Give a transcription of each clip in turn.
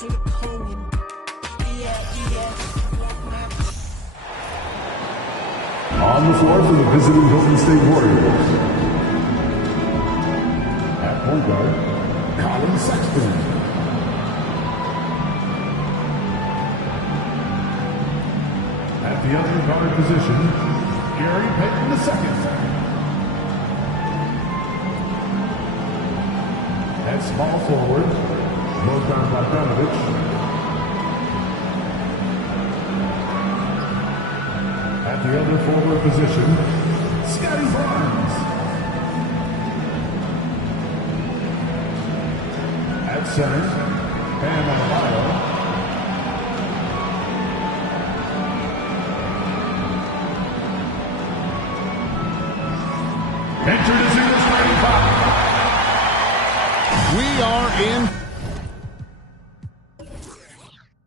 On the floor for the visiting Golden State Warriors. At point guard, Colin Sexton. At the other guard position, Gary Payton II. At small forward, Bogdan Bogdanovic. At the other forward position, Scotty Barnes. At center, Bam Adebayo. Introducing the starting five. We are in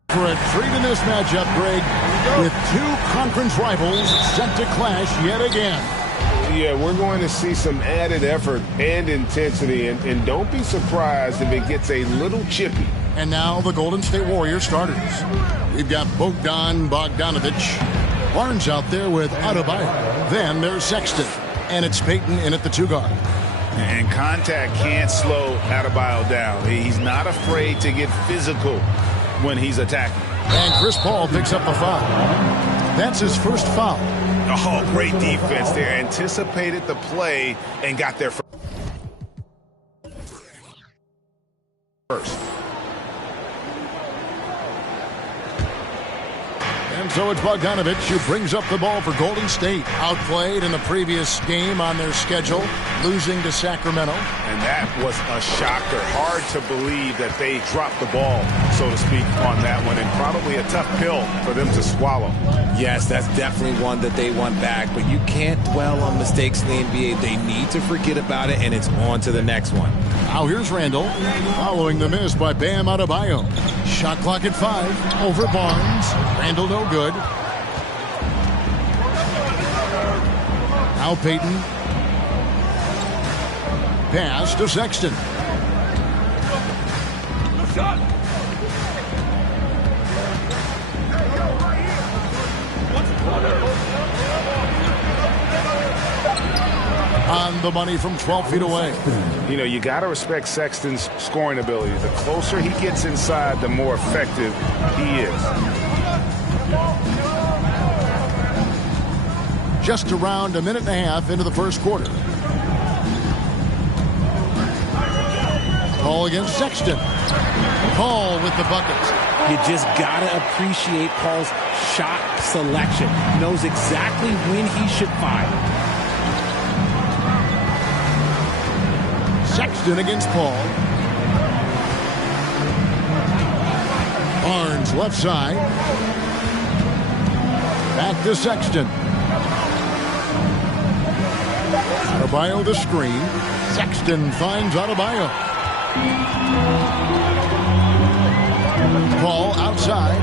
for a treat in this matchup, Greg, with two conference rivals set to clash yet again. Yeah, we're going to see some added effort and intensity, and don't be surprised if it gets a little chippy. And now the Golden State Warriors starters. We've got Bogdan Bogdanovic, Barnes out there with Adebayo. Then there's Sexton, and it's Payton in at the two guard. And contact can't slow Adebayo down. He's not afraid to get physical when he's attacking. And Chris Paul picks up the foul. That's his first foul. Oh, great defense there. Anticipated the play and got there first. And so it's Bogdanovic who brings up the ball for Golden State. Outplayed in the previous game on their schedule, losing to Sacramento. And that was a shocker. Hard to believe that they dropped the ball, so to speak, on that one. And probably a tough pill for them to swallow. Yes, that's definitely one that they want back. But you can't dwell on mistakes in the NBA. They need to forget about it, and it's on to the next one. Now here's Randall, following the miss by Bam Adebayo. Shot clock at 5, over Barnes. Randall no good. Now Payton. Pass to Sexton. On the money from 12 feet away. You know, you got to respect Sexton's scoring ability. The closer he gets inside, the more effective he is. Just around a minute and a half into the first quarter. Paul against Sexton. Paul with the buckets. You just got to appreciate Paul's shot selection. Knows exactly when he should fire. Sexton against Paul. Barnes left side. Back to Sexton. Adebayo the screen. Sexton finds Adebayo. Paul outside.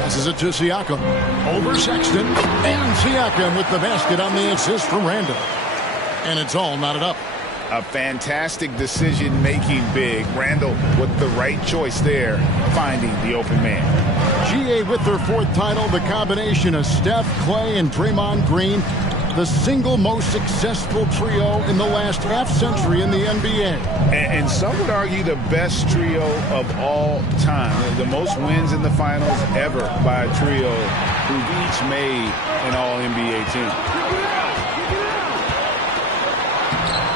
Passes it to Siakam. Over Sexton. And Siakam with the basket on the assist from Randall. And it's all knotted up. A fantastic decision-making big. Randall with the right choice there, finding the open man. GA with their fourth title, the combination of Steph, Clay, and Draymond Green, the single most successful trio in the last half-century in the NBA. And some would argue the best trio of all time. The most wins in the finals ever by a trio who've each made an All-NBA team.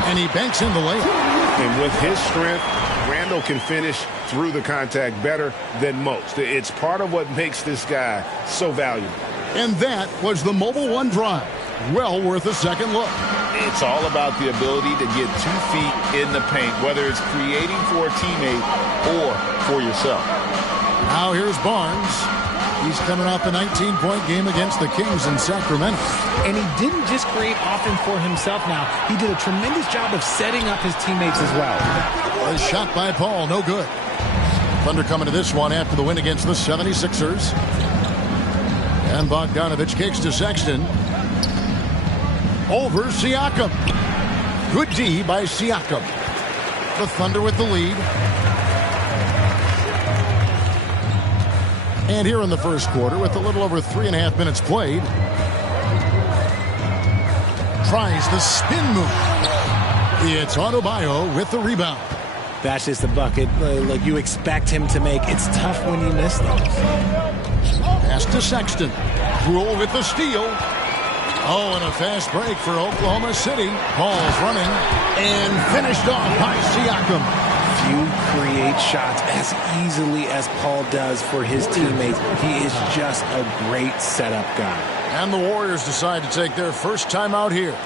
And he banks in the layup. And with his strength, Randall can finish through the contact better than most. It's part of what makes this guy so valuable. And that was the Mobile One drive. Well worth a second look. It's all about the ability to get 2 feet in the paint, whether it's creating for a teammate or for yourself. Now here's Barnes. He's coming off a 19-point game against the Kings in Sacramento. And he didn't just create offense for himself now. He did a tremendous job of setting up his teammates as well. A shot by Paul, no good. Thunder coming to this one after the win against the 76ers. And Bogdanovic kicks to Sexton. Over Siakam. Good D by Siakam. The Thunder with the lead. And here in the first quarter, with a little over 3.5 minutes played, tries the spin move. It's Adebayo with the rebound. That's just a bucket like you expect him to make. It's tough when you miss those. Pass to Sexton. Rule with the steal. Oh, and a fast break for Oklahoma City. Ball's running and finished off by Siakam. Few create shots as easily as Paul does for his teammates. He is just a great setup guy. And the Warriors decide to take their first time out here.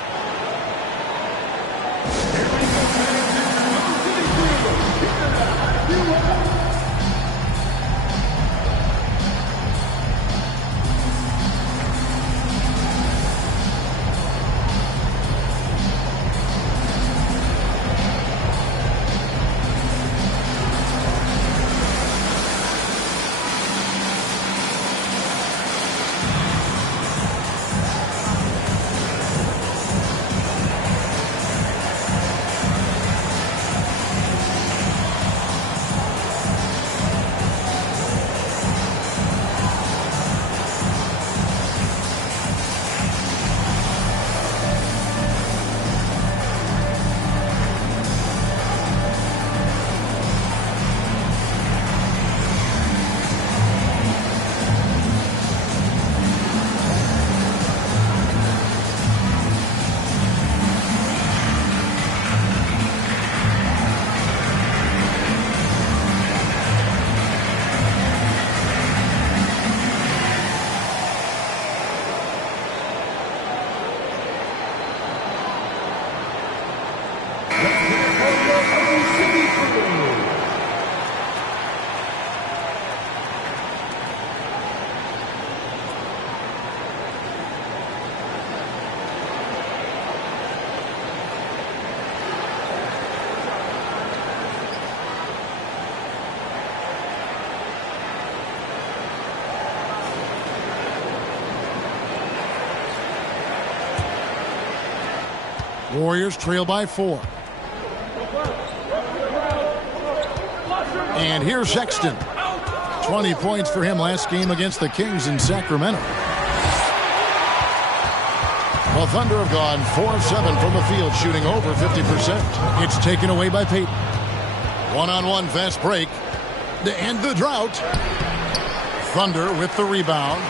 Warriors trail by 4. And here's Sexton. 20 points for him last game against the Kings in Sacramento. The Thunder have gone 4 of 7 from the field, shooting over 50%. It's taken away by Payton. One-on-one fast break to end the drought. Thunder with the rebound.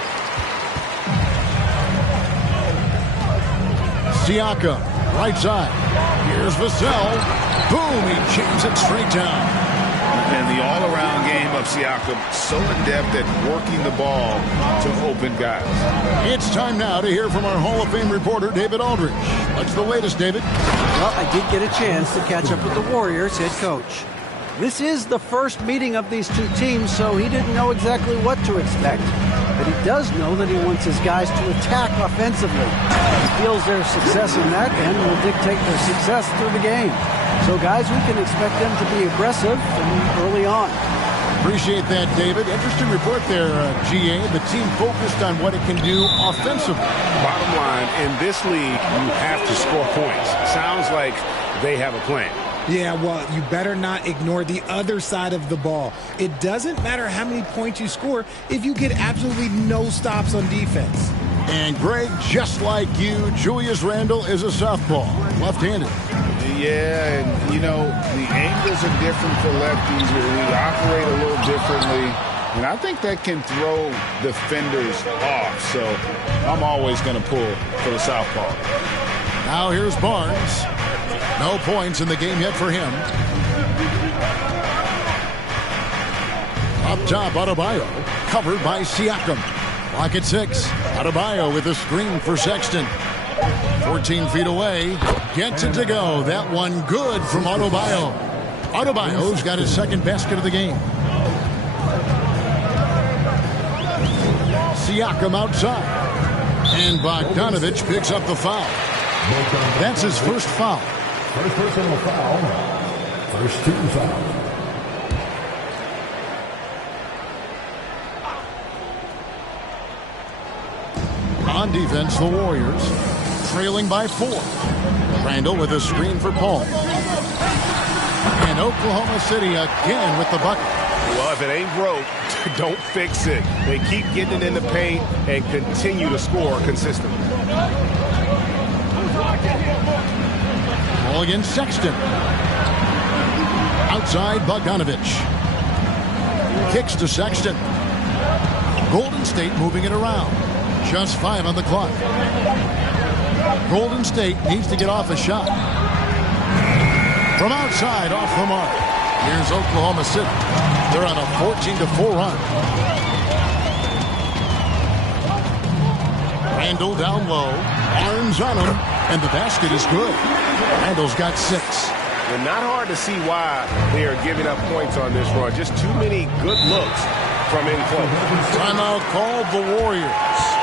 Siakam, right side. Here's Vassell. Boom, he jams it straight down. And the all-around game of Siakam, so adept at working the ball to open guys. It's time now to hear from our Hall of Fame reporter, David Aldridge. What's the latest, David? Well, I did get a chance to catch up with the Warriors head coach. This is the first meeting of these two teams, so he didn't know exactly what to expect. But he does know that he wants his guys to attack offensively. He feels their success in that end will dictate their success through the game. So, guys, we can expect them to be aggressive from early on. Appreciate that, David. Interesting report there, GA. The team focused on what it can do offensively. Bottom line, in this league, you have to score points. Sounds like they have a plan. Yeah, well, you better not ignore the other side of the ball. It doesn't matter how many points you score if you get absolutely no stops on defense. And, Greg, just like you, Julius Randle is a southpaw, left-handed. Yeah, and, you know, the angles are different for lefties. We operate a little differently. And I think that can throw defenders off. So I'm always going to pull for the southpaw. Now here's Barnes. No points in the game yet for him. Up top, Adebayo, covered by Siakam. Clock at 6. Adebayo with a screen for Sexton. 14 feet away. Gets it to go. That one good from Adebayo. Adebayo's got his second basket of the game. Siakam outside. And Bogdanovich picks up the foul. That's his first foul. First personal foul. First team foul. On defense, the Warriors trailing by 4. Randle with a screen for Paul. And And Oklahoma City again with the bucket. Well, if it ain't broke, don't fix it. They keep getting it in the paint and continue to score consistently. Ball against Sexton. Outside Bogdanovich. Kicks to Sexton. Golden State moving it around. Just 5 on the clock. Golden State needs to get off a shot. From outside, off the mark. Here's Oklahoma City. They're on a 14-4 run. Randall down low. Arms on him. And the basket is good. Randall's got 6. And not hard to see why they are giving up points on this run. Just too many good looks from in close. Timeout called the Warriors.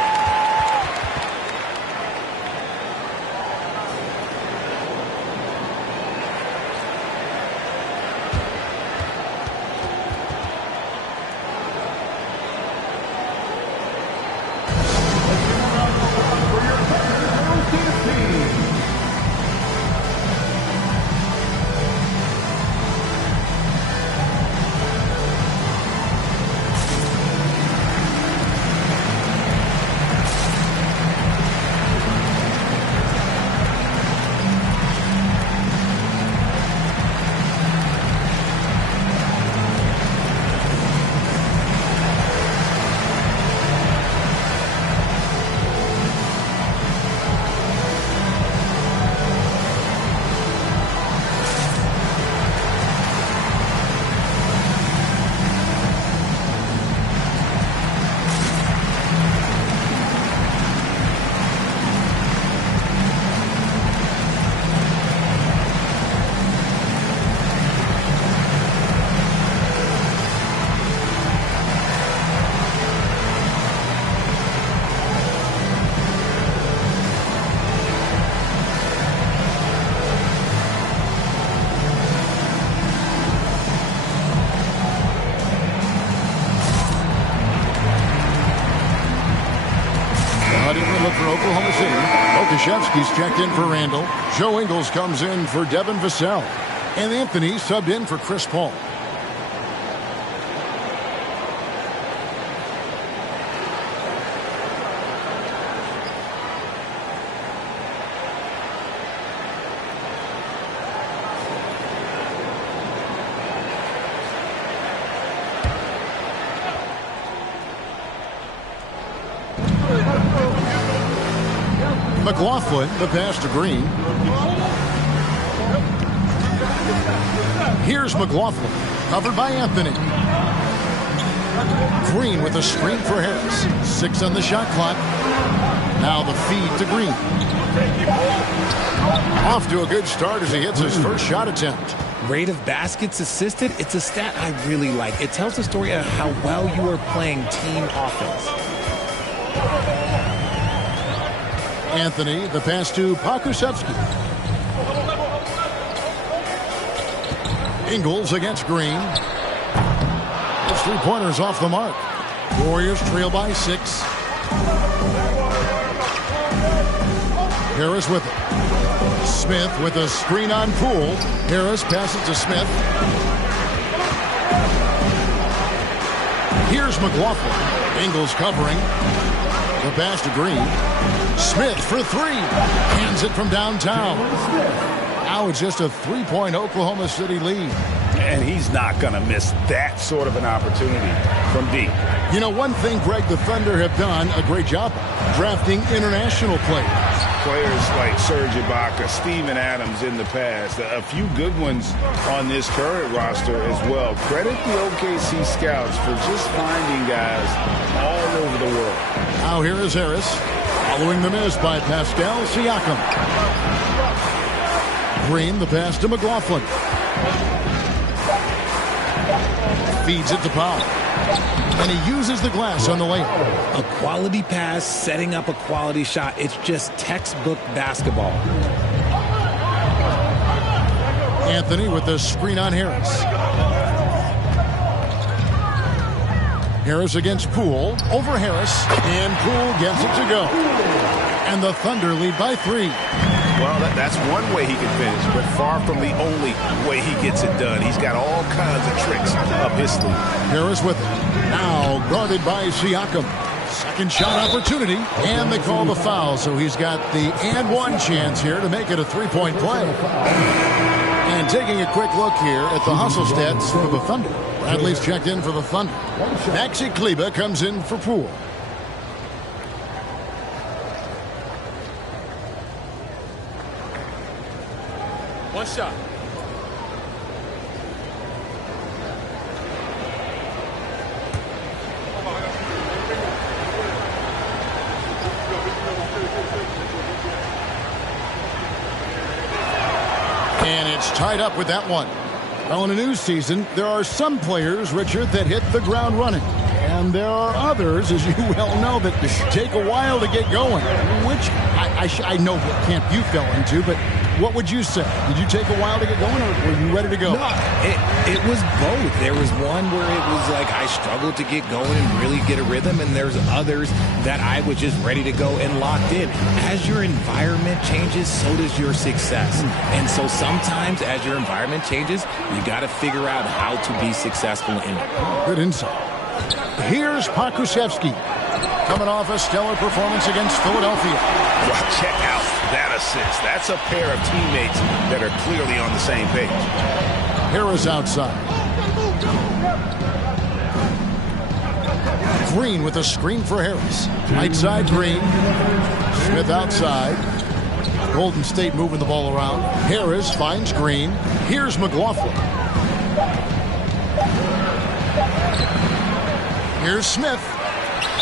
For Oklahoma City, Okashevsky's checked in for Randall. Joe Ingles comes in for Devin Vassell. And Anthony subbed in for Chris Paul. McLaughlin, the pass to Green. Here's McLaughlin, covered by Anthony. Green with a screen for Harris. 6 on the shot clock. Now the feed to Green. Off to a good start as he hits his first shot attempt. Rate of baskets assisted, it's a stat I really like. It tells the story of how well you are playing team offense. Anthony, the pass to Pokusevski. Ingles against Green. His 3-pointers off the mark. Warriors trail by 6. Harris with it. Smith with a screen on Poole. Harris passes to Smith. Here's McLaughlin. Ingles covering. The pass to Green. Smith for 3. Hands it from downtown. Now it's just a 3-point Oklahoma City lead. And he's not going to miss that sort of an opportunity from deep. You know, one thing, Greg, the Thunder have done a great job drafting international players. Players like Serge Ibaka, Steven Adams in the past, a few good ones on this current roster as well. Credit the OKC scouts for just finding guys all over the world. Now here is Harris, following the miss by Pascal Siakam. Green, the pass to McLaughlin. Feeds it to Powell. And he uses the glass on the layup. A quality pass, setting up a quality shot. It's just textbook basketball. Anthony with the screen on Harris. Harris against Poole. Over Harris. And Poole gets it to go. And the Thunder lead by 3. Well, that's one way he can finish, but far from the only way he gets it done. He's got all kinds of tricks up his sleeve. Harris with it. Now guarded by Siakam. Second shot opportunity, and they call the foul, so he's got the and one chance here to make it a three-point play. And taking a quick look here at the hustle stats for the Thunder. Bradley's checked in for the Thunder. Maxi Kleber comes in for Poole. One shot. And it's tied up with that one. Well, in a new season, there are some players, Richard, that hit the ground running. And there are others, as you well know, that take a while to get going, which I know what camp you fell into, but what would you say? Did you take a while to get going, or were you ready to go? No, it was both. There was one where it was like I struggled to get going and really get a rhythm, and there's others that I was just ready to go and locked in. As your environment changes, so does your success. And so sometimes as your environment changes, you got to figure out how to be successful in it. Good insight. Here's Pokusevski coming off a stellar performance against Philadelphia. Well, check out that assist. That's a pair of teammates that are clearly on the same page. Harris outside. Green with a screen for Harris. Right side, Green. Smith outside. Golden State moving the ball around. Harris finds Green. Here's McLaughlin. Here's Smith.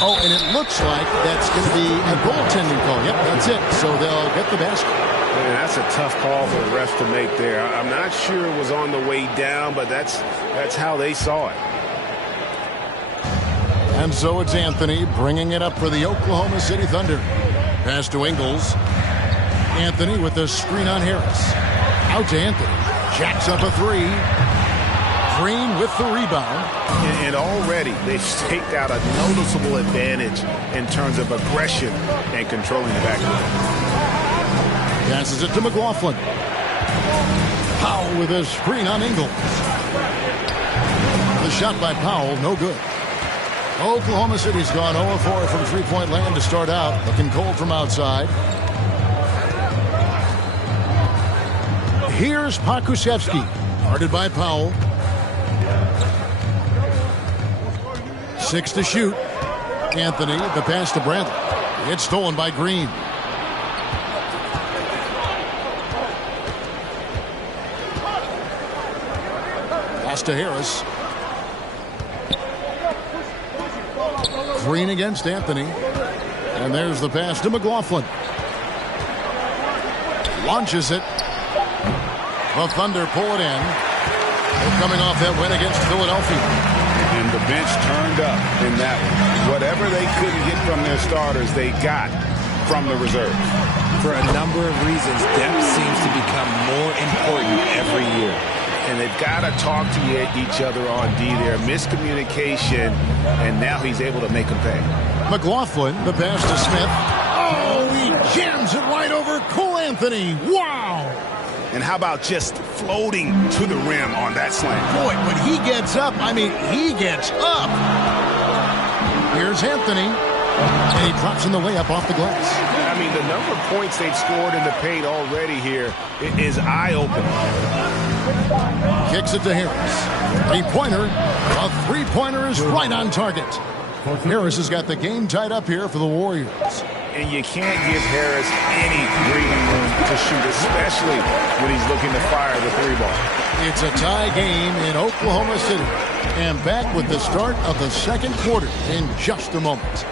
Oh, and it looks like that's going to be a goaltending call. Yep, that's it. So they'll get the basket. Man, that's a tough call for the ref to make there. I'm not sure it was on the way down, but that's how they saw it. And so it's Anthony bringing it up for the Oklahoma City Thunder. Pass to Ingles. Anthony with the screen on Harris. Out to Anthony. Jacks up a three. Green with the rebound. And already they've staked out a noticeable advantage in terms of aggression and controlling the backcourt. Passes it to McLaughlin. Powell with a screen on Ingles. The shot by Powell, no good. Oklahoma City's gone 0-4 from three-point land to start out. Looking cold from outside. Here's Pokusevski. Guarded by Powell. 6 to shoot. Anthony, the pass to Bradley. It's stolen by Green. Pass to Harris. Green against Anthony. And there's the pass to McLaughlin. Launches it. The Thunder pull it in. They're coming off that win against Philadelphia. And the bench turned up in that one. Whatever they couldn't get from their starters, they got from the reserves. For a number of reasons, depth seems to become more important every year. And they've got to talk to each other on D there. Miscommunication, and now he's able to make them pay. McLaughlin, the pass to Smith. Oh, he jams it right over Cole Anthony. Wow! And how about just floating to the rim on that slam? Boy, when he gets up, I mean, he gets up. Here's Anthony. And he drops in the layup off the glass. I mean, the number of points they've scored in the paint already here is eye-opening. Kicks it to Harris. Three-pointer. A three-pointer is right on target. Harris has got the game tied up here for the Warriors. And you can't give Harris any breathing room to shoot, especially when he's looking to fire the three ball. It's a tie game in Oklahoma City. And back with the start of the second quarter in just a moment.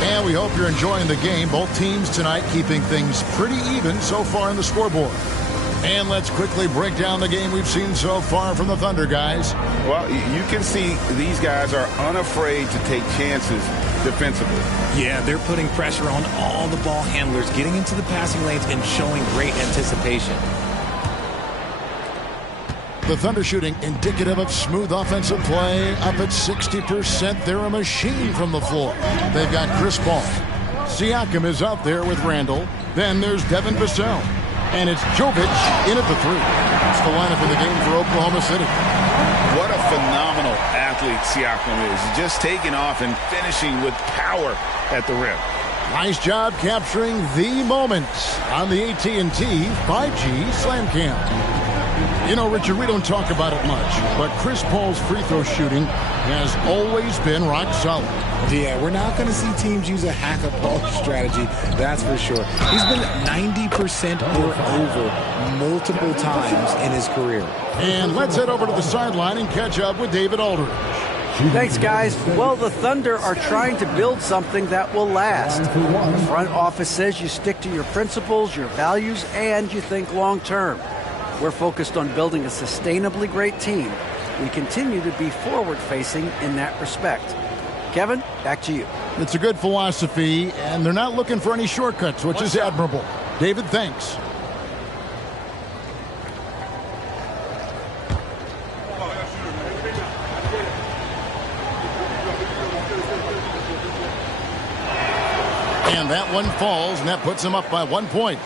And we hope you're enjoying the game. Both teams tonight keeping things pretty even so far in the scoreboard. And let's quickly break down the game we've seen so far from the Thunder, guys. Well, you can see these guys are unafraid to take chances defensively. Yeah, they're putting pressure on all the ball handlers, getting into the passing lanes and showing great anticipation. The Thunder shooting indicative of smooth offensive play, up at 60%. They're a machine from the floor. They've got Chris Paul. Siakam is out there with Randall. Then there's Devin Vassell. And it's Jovic in at the three. That's the lineup in the game for Oklahoma City. What a phenomenal athlete Siakam is. Just taking off and finishing with power at the rim. Nice job capturing the moment on the AT&T 5G Slam Cam. You know, Richard, we don't talk about it much, but Chris Paul's free throw shooting has always been rock solid. Yeah, we're not going to see teams use a hack-a-Paul strategy, that's for sure. He's been 90% or over multiple times in his career. And let's head over to the sideline and catch up with David Aldridge. Thanks, guys. Well, the Thunder are trying to build something that will last. The front office says you stick to your principles, your values, and you think long-term. We're focused on building a sustainably great team. We continue to be forward-facing in that respect. Kevin, back to you. It's a good philosophy, and they're not looking for any shortcuts, which is admirable. David, thanks. And that one falls, and that puts them up by 1 point.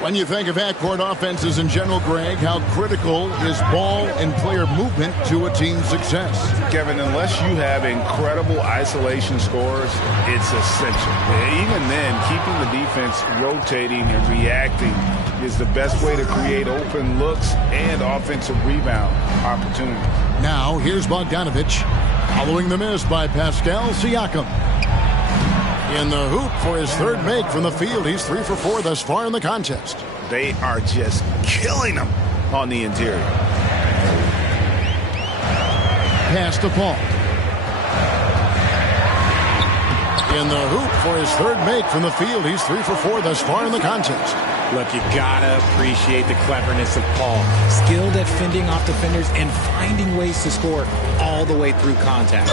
When you think of backcourt offenses in general, Greg, how critical is ball and player movement to a team's success? Kevin, unless you have incredible isolation scores, it's essential. Even then, keeping the defense rotating and reacting is the best way to create open looks and offensive rebound opportunities. Now, here's Bogdanovich following the miss by Pascal Siakam. In the hoop for his third make from the field. He's 3 for 4 thus far in the contest. They are just killing him on the interior. Pass to Paul. In the hoop for his third make from the field. He's 3 for 4 thus far in the contest. Look, you gotta appreciate the cleverness of Paul. Skilled at fending off defenders and finding ways to score all the way through contact.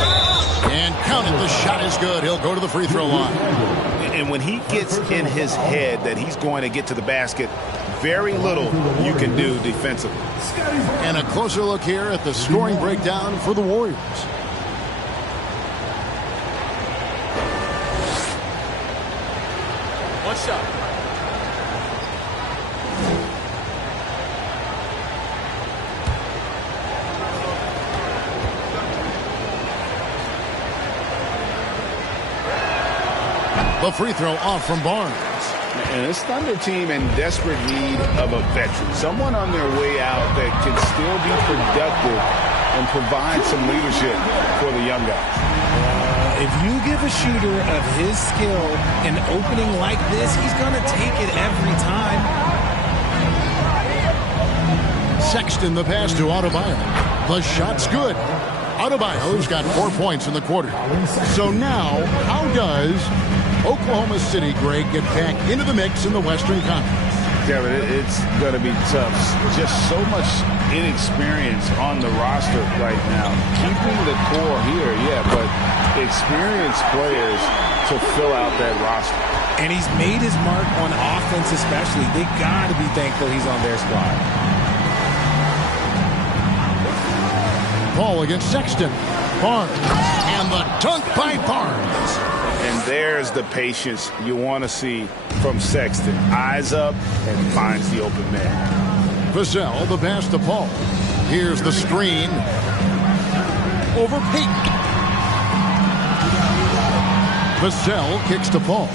And count it, the shot is good. He'll go to the free throw line. And when he gets in his head that he's going to get to the basket, very little you can do defensively. And a closer look here at the scoring breakdown for the Warriors. What's up? The free throw off from Barnes. And this Thunder team in desperate need of a veteran. Someone on their way out that can still be productive and provide some leadership for the young guys. If you give a shooter of his skill an opening like this, he's going to take it every time. Sexton the pass to Adebayo. The shot's good. Adebayo's got 4 points in the quarter. So now, how does Oklahoma City, Greg, get back into the mix in the Western Conference? Kevin, it's going to be tough. Just so much inexperience on the roster right now. Keeping the core here, yeah, but experienced players to fill out that roster. And he's made his mark on offense especially. They got to be thankful he's on their squad. Ball against Sexton. Barnes. And the dunk by Barnes. And there's the patience you want to see from Sexton. Eyes up and finds the open man. Vassell, the pass to Paul. Here's the screen. Over Payton. Vassell kicks to Paul.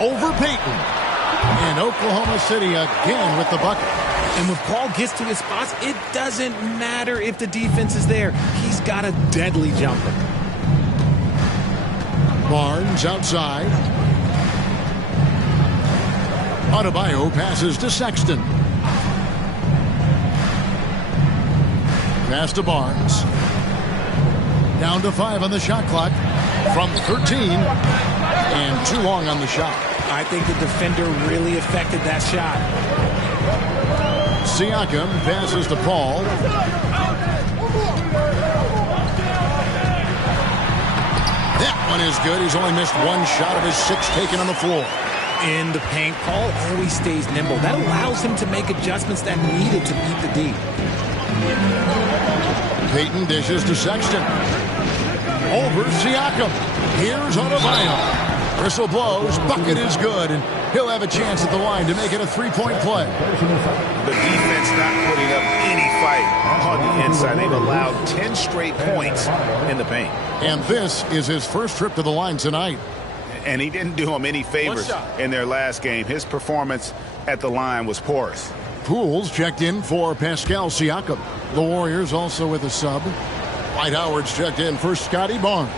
Over Payton. And Oklahoma City again with the bucket. And when Paul gets to his spots, it doesn't matter if the defense is there. He's got a deadly jumper. Barnes outside. Adebayo passes to Sexton. Pass to Barnes. Down to 5 on the shot clock from 13. And too long on the shot. I think the defender really affected that shot. Siakam passes to Paul. That one is good. He's only missed one shot of his 6 taken on the floor. In the paint, Paul always stays nimble. That allows him to make adjustments that needed to beat the D. Payton dishes to Sexton. Over Siakam. Here's Adebayo. Whistle blows. Bucket is good. And he'll have a chance at the line to make it a 3-point play. The defense not putting up any fight on the inside. They've allowed 10 straight points in the paint. And this is his first trip to the line tonight. And he didn't do them any favors in their last game. His performance at the line was porous. Pools checked in for Pascal Siakam. The Warriors also with a sub. Dwight Howard's checked in for Scotty Barnes.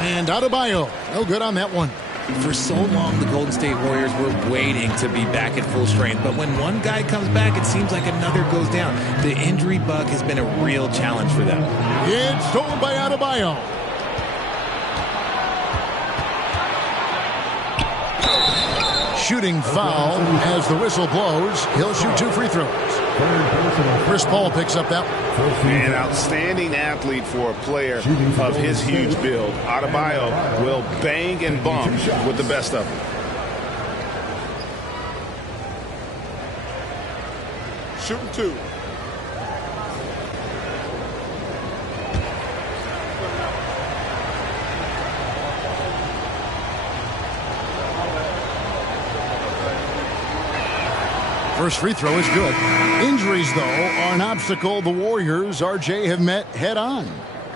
And Adebayo, no good on that one. For so long, the Golden State Warriors were waiting to be back at full strength. But when one guy comes back, it seems like another goes down. The injury bug has been a real challenge for them. It's stolen by Adebayo. Shooting foul as the whistle blows. He'll shoot 2 free throws. Chris Paul picks up that one. An outstanding athlete for a player of his huge build. Adebayo will bang and bump with the best of them. Shooting 2. First free throw is good. Injuries, though, are an obstacle the Warriors, RJ, have met head-on.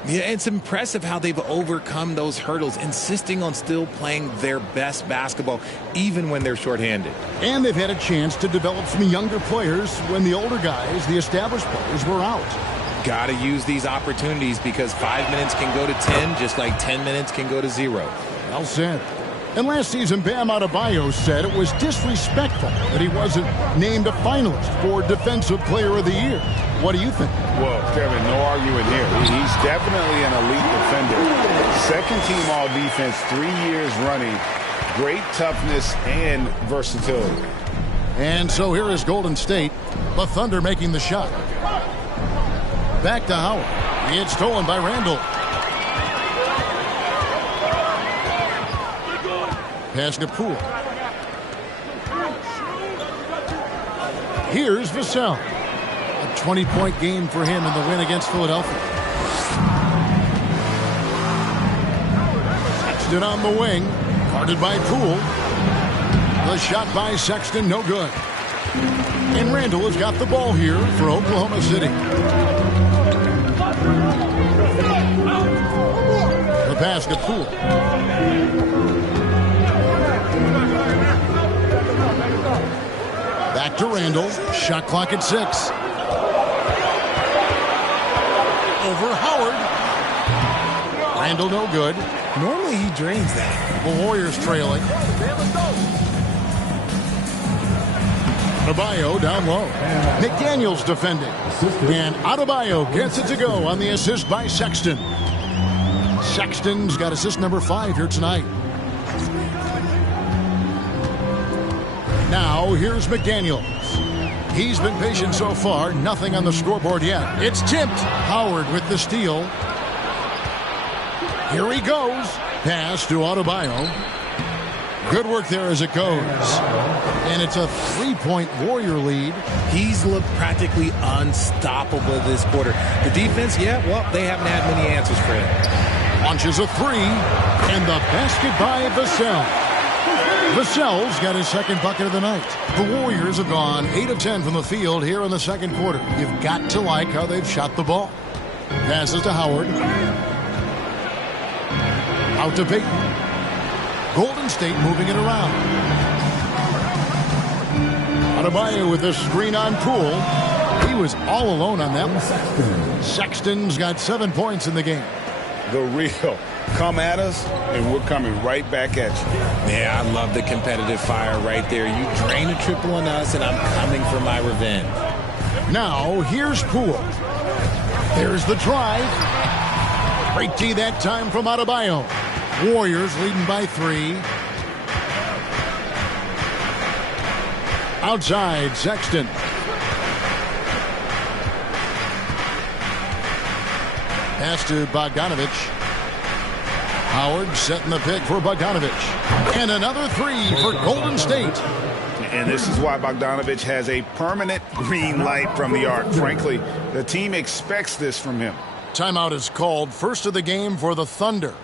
Yeah, it's impressive how they've overcome those hurdles, insisting on still playing their best basketball, even when they're shorthanded. And they've had a chance to develop some younger players when the older guys, the established players, were out. Got to use these opportunities because 5 minutes can go to 10, just like 10 minutes can go to 0. Well said. And last season, Bam Adebayo said it was disrespectful that he wasn't named a finalist for Defensive Player of the Year. What do you think? Well, Kevin, no argument here. He's definitely an elite defender. Second team all-defense 3 years running. Great toughness and versatility. And so here is Golden State. The Thunder making the shot. Back to Howard. It's stolen by Randall. Pass to Poole. Here's Vassell. A 20-point game for him in the win against Philadelphia. Sexton on the wing. Guarded by Poole. The shot by Sexton, no good. And Randall has got the ball here for Oklahoma City. The pass to Poole. Back to Randall. Shot clock at 6. Over Howard. Randall no good. Normally he drains that. The Warriors trailing. Adebayo down low. McDaniels defending. And Adebayo gets it to go on the assist by Sexton. Sexton's got assist number 5 here tonight. Now, here's McDaniels. He's been patient so far. Nothing on the scoreboard yet. It's tipped. Howard with the steal. Here he goes. Pass to Adebayo. Good work there as it goes. And it's a 3-point Warrior lead. He's looked practically unstoppable this quarter. The defense, yeah, well, they haven't had many answers for him. Launches a 3. And the basket by Vassell. Vassell's got his second bucket of the night. The Warriors have gone 8 of 10 from the field here in the second quarter. You've got to like how they've shot the ball. Passes to Howard. Out to Payton. Golden State moving it around. Adebayo with a screen on Poole. He was all alone on that one. Sexton's got 7 points in the game. The real. Come at us, and we're coming right back at you. Yeah, I love the competitive fire right there. You drain a triple on us, and I'm coming for my revenge. Now, here's Poole. There's the drive. Great D that time from Adebayo. Warriors leading by 3. Outside, Sexton. Pass to Bogdanovich. Howard setting the pick for Bogdanovich. And another 3 for Golden State. And this is why Bogdanovich has a permanent green light from the arc. Frankly, the team expects this from him. Timeout is called. First of the game for the Thunder.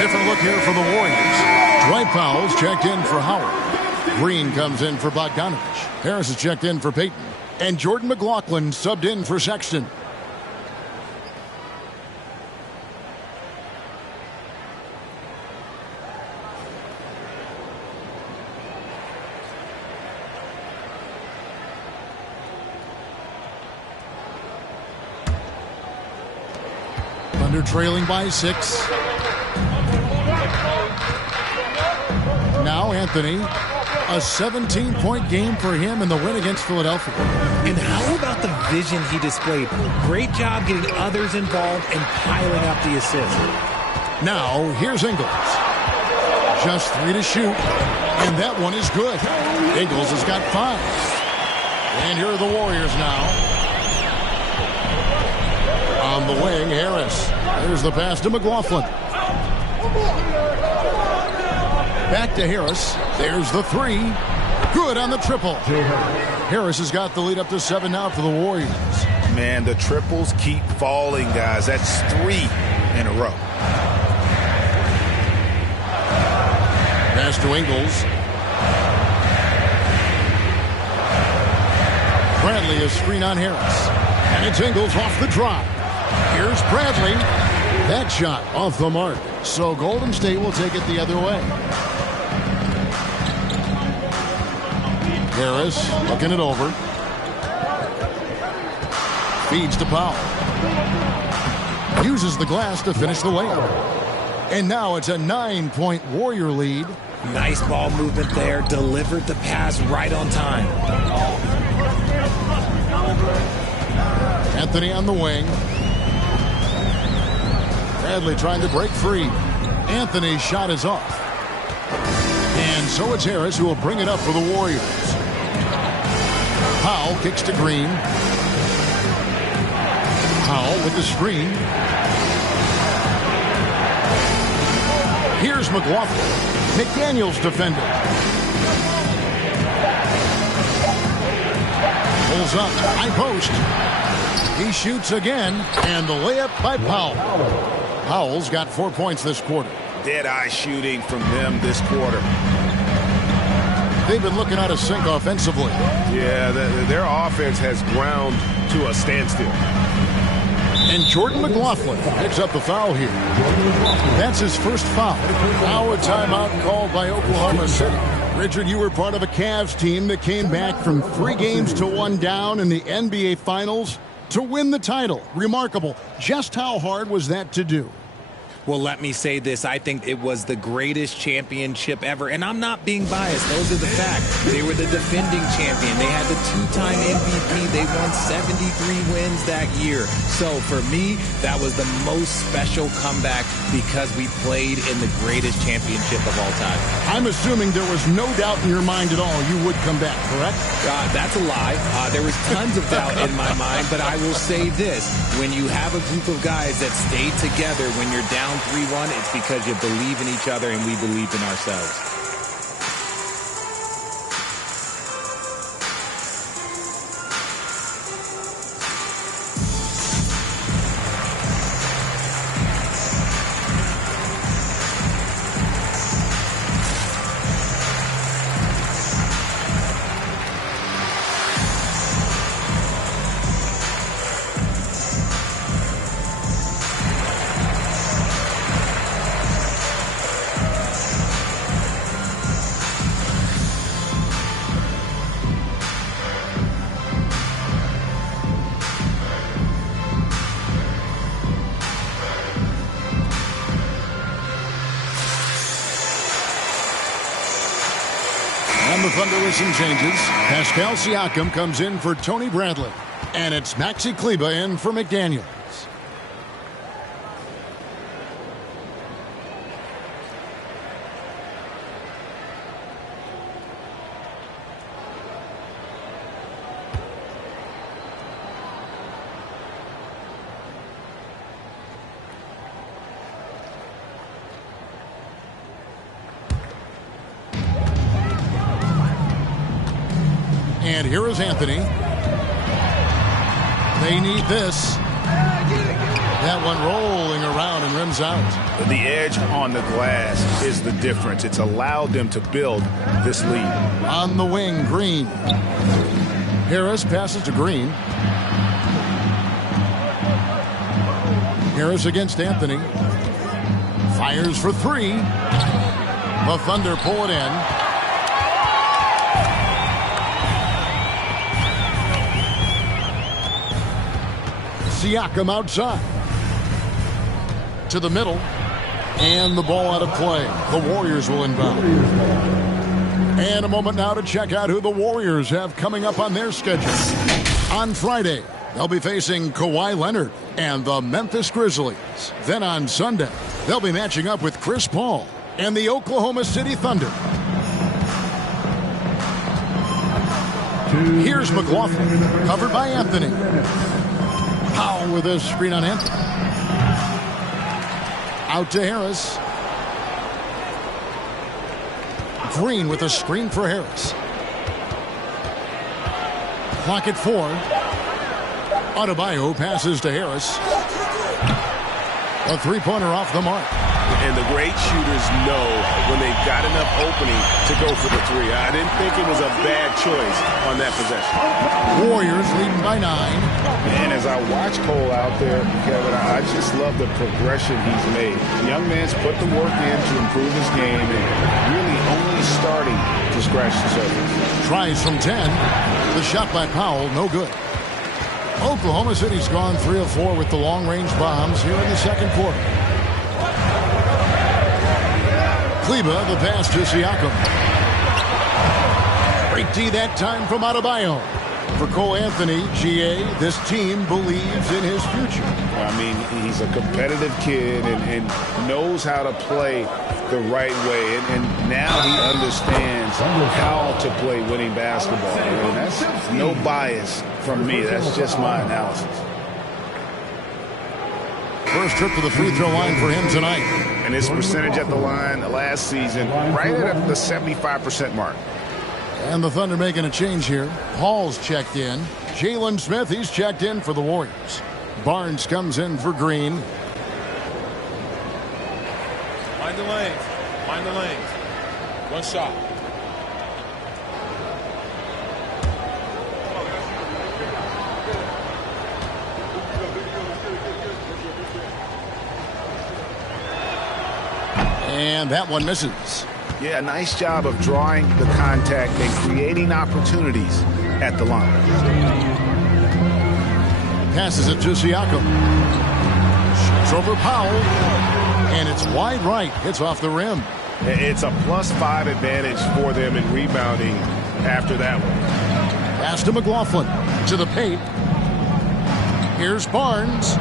Different look here for the Warriors. Dwight Powell's checked in for Howard. Green comes in for Bogdanovich. Harris is checked in for Payton. And Jordan McLaughlin subbed in for Sexton. Thunder trailing by 6. Now Anthony, a 17-point game for him in the win against Philadelphia. And how about the vision he displayed? Great job getting others involved and piling up the assist. Now here's Ingles. Just 3 to shoot, and that one is good. Ingles has got 5. And here are the Warriors now. On the wing, Harris. There's the pass to McLaughlin. Back to Harris. There's the 3. Good on the triple. Harris has got the lead up to 7 now for the Warriors. Man, the triples keep falling, guys. That's 3 in a row. Pass to Ingles. Bradley is screen on Harris. And it's Ingles off the drive. Here's Bradley. That shot off the mark. So Golden State will take it the other way. Harris looking it over. Feeds to Powell. Uses the glass to finish the layup. And now it's a 9-point Warrior lead. Nice ball movement there. Delivered the pass right on time. Anthony on the wing. Bradley trying to break free. Anthony's shot is off. And so it's Harris who will bring it up for the Warriors. Powell kicks to Green. Powell with the screen. Here's McLaughlin. McDaniels defending. Pulls up. High post. He shoots again. And the layup by Powell. Powell's got 4 points this quarter. Dead-eye shooting from them this quarter. They've been looking out of sync offensively. Yeah, their offense has ground to a standstill. And Jordan McLaughlin picks up the foul here. That's his first foul. Now a timeout called by Oklahoma City. Richard, you were part of a Cavs team that came back from 3 games to 1 down in the NBA Finals to win the title. Remarkable. Just how hard was that to do? Well, let me say this. I think it was the greatest championship ever. And I'm not being biased. Those are the facts. They were the defending champion. They had the two-time MVP. They won 73 wins that year. So for me, that was the most special comeback because we played in the greatest championship of all time. I'm assuming there was no doubt in your mind at all you would come back, correct? That's a lie. There was tons of doubt in my mind, but I will say this. When you have a group of guys that stay together when you're down 3-1, it's because you believe in each other and we believe in ourselves. And the Thunder with some changes. Pascal Siakam comes in for Tony Bradley. And it's Maxi Kleber in for McDaniels. And here is Anthony. They need this. That one rolling around and rims out. The edge on the glass is the difference. It's allowed them to build this lead. On the wing, Green. Harris passes to Green. Harris against Anthony. Fires for three. The Thunder pull it in. Siakam outside. To the middle. And the ball out of play. The Warriors will inbound. And a moment now to check out who the Warriors have coming up on their schedule. On Friday, they'll be facing Kawhi Leonard and the Memphis Grizzlies. Then on Sunday, they'll be matching up with Chris Paul and the Oklahoma City Thunder. Here's McLaughlin, covered by Anthony. Powell with a screen on Anthony. Out to Harris. Green with a screen for Harris. Clock at 4. Adebayo passes to Harris. A three-pointer off the mark. And the great shooters know when they've got enough opening to go for the three. I didn't think it was a bad choice on that possession. Warriors leading by 9. And as I watch Cole out there, Kevin, I just love the progression he's made. The young man's put the work in to improve his game and really only starting to scratch the surface. Tries from 10. The shot by Powell, no good. Oklahoma City's gone 3 of 4 with the long-range bombs here in the second quarter. Kleber, the pass to Siakam. Great D that time from Adebayo. For Cole Anthony, GA, this team believes in his future. I mean, he's a competitive kid and knows how to play the right way. And now he understands how to play winning basketball. And that's no bias from me. That's just my analysis. First trip to the free throw line for him tonight. And his percentage at the line last season, right at the 75% mark. And the Thunder making a change here. Hall's checked in. Jalen Smith, he's checked in for the Warriors. Barnes comes in for Green. Mind the lanes. Mind the lanes. One shot. And that one misses. Yeah, nice job of drawing the contact and creating opportunities at the line. Passes it to Siakam. Shoots over Powell. And it's wide right. Hits off the rim. It's a +5 advantage for them in rebounding after that one. Pass to McLaughlin. To the paint. Here's Barnes.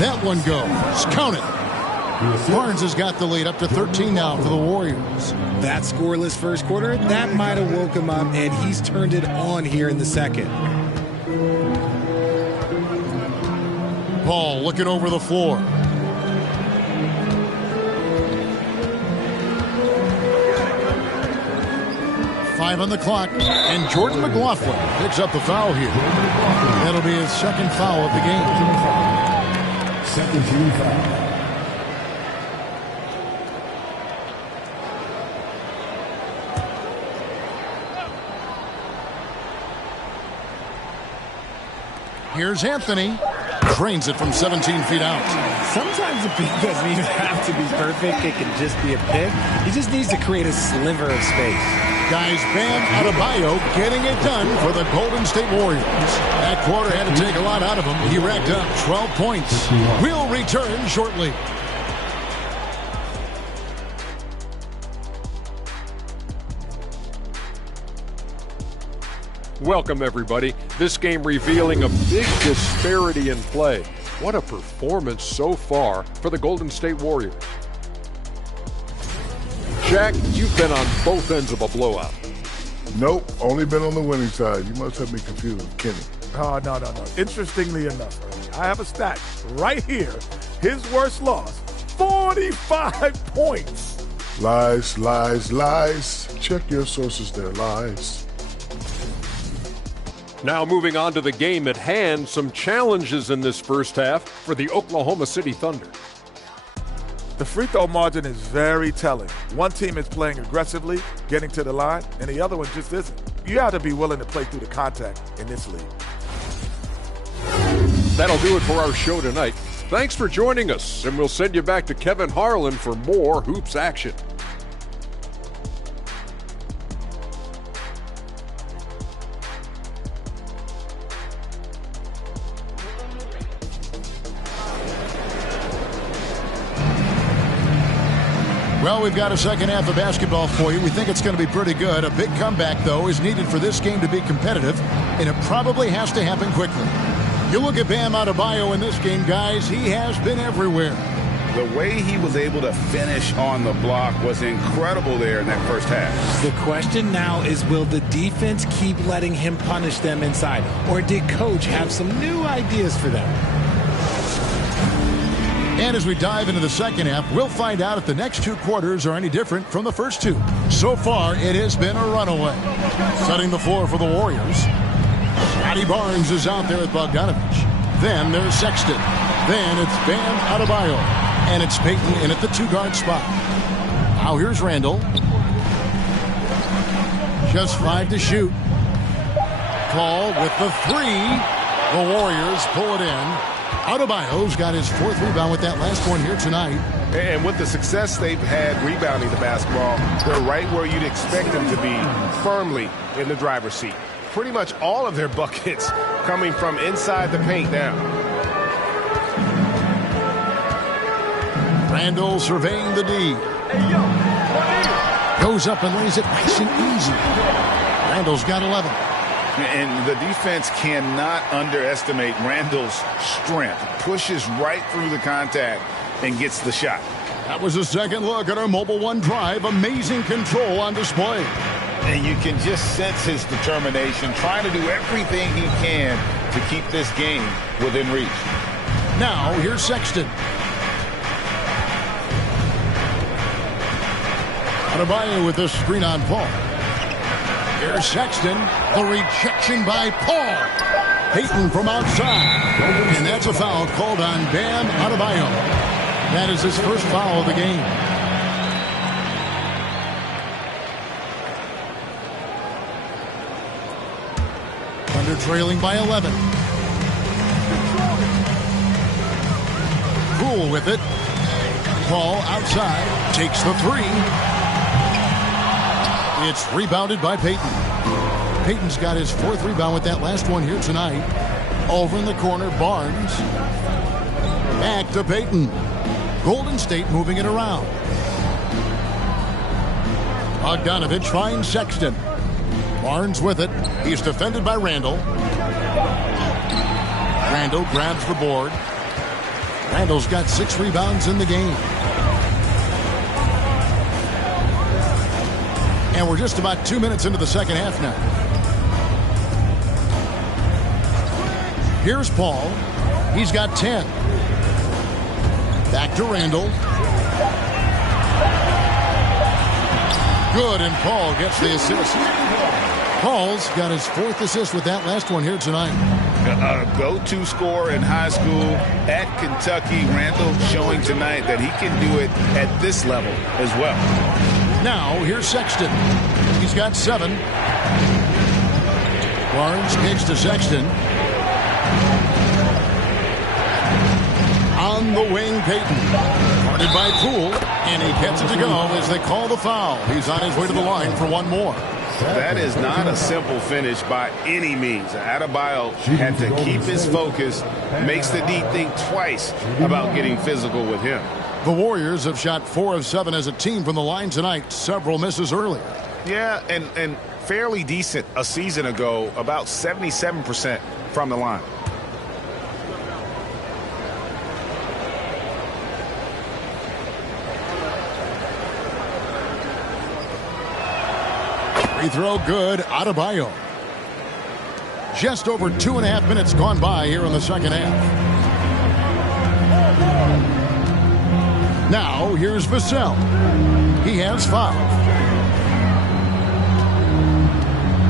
That one goes. Count it. Barnes has got the lead up to 13 now for the Warriors. That scoreless first quarter, that might have woke him up, and he's turned it on here in the second. Ball looking over the floor. Five on the clock, and Jordan McLaughlin picks up the foul here. That'll be his second foul of the game. Second team foul. Here's Anthony. Drains it from 17 feet out. Sometimes the pick doesn't even have to be perfect. It can just be a pick. He just needs to create a sliver of space. Guys, Bam Adebayo getting it done for the Golden State Warriors. That quarter had to take a lot out of him. He racked up 12 points. We'll return shortly. Welcome, everybody. This game revealing a big disparity in play. What a performance so far for the Golden State Warriors. Shaq, you've been on both ends of a blowout. Nope, only been on the winning side. You must have me confused with Kenny. Oh, no. Interestingly enough, I have a stat right here. His worst loss, 45 points. Lies, lies, lies. Check your sources there, lies. Now moving on to the game at hand, some challenges in this first half for the Oklahoma City Thunder. The free throw margin is very telling. One team is playing aggressively, getting to the line, and the other one just isn't. You have to be willing to play through the contact in this league. That'll do it for our show tonight. Thanks for joining us, and we'll send you back to Kevin Harlan for more hoops action. Well, we've got a second half of basketball for you. We think it's going to be pretty good. A big comeback, though, is needed for this game to be competitive, and it probably has to happen quickly. You look at Bam Adebayo in this game, guys, he has been everywhere. The way he was able to finish on the block was incredible there in that first half. The question now is, will the defense keep letting him punish them inside, or did Coach have some new ideas for them? And as we dive into the second half, we'll find out if the next two quarters are any different from the first two. So far, it has been a runaway. Setting the floor for the Warriors. Scotty Barnes is out there with Bogdanovich. Then there's Sexton. Then it's Bam Adebayo. And it's Payton in at the two-guard spot. Now here's Randall. Just 5 to shoot. Paul with the 3. The Warriors pull it in. Adebayo's got his 4th rebound with that last one here tonight. And with the success they've had rebounding the basketball, they're right where you'd expect them to be, firmly in the driver's seat. Pretty much all of their buckets coming from inside the paint now. Randall surveying the D. Goes up and lays it nice and easy. Randall's got 11. And the defense cannot underestimate Randall's strength. Pushes right through the contact and gets the shot. That was a second look at our Mobile One drive. Amazing control on display. And you can just sense his determination, trying to do everything he can to keep this game within reach. Now, here's Sexton. Adebayo with the screen on Paul. Here's Sexton. The rejection by Paul. Payton from outside. And that's a foul called on Bam Adebayo. That is his first foul of the game. Thunder trailing by 11. Poole with it. Paul outside. Takes the 3. It's rebounded by Payton. Payton's got his 4th rebound with that last one here tonight. Over in the corner, Barnes. Back to Payton. Golden State moving it around. Bogdanovich finds Sexton. Barnes with it. He's defended by Randall. Randall grabs the board. Randall's got 6 rebounds in the game. And we're just about 2 minutes into the second half now. Here's Paul. He's got 10. Back to Randall. Good, and Paul gets the assist. Paul's got his 4th assist with that last one here tonight. A go-to scorer in high school at Kentucky. Randall showing tonight that he can do it at this level as well. Now, here's Sexton. He's got 7. Barnes kicks to Sexton. On the wing, Payton. Guarded by Poole, and he gets it to go as they call the foul. He's on his way to the line for one more. That is not a simple finish by any means. Adebayo had to keep his focus, makes the D think twice about getting physical with him. The Warriors have shot 4 of 7 as a team from the line tonight. Several misses earlier. Yeah, and fairly decent a season ago, about 77% from the line. Free throw good. Adebayo. Just over 2.5 minutes gone by here in the second half. Now here's Vassell. He has 5.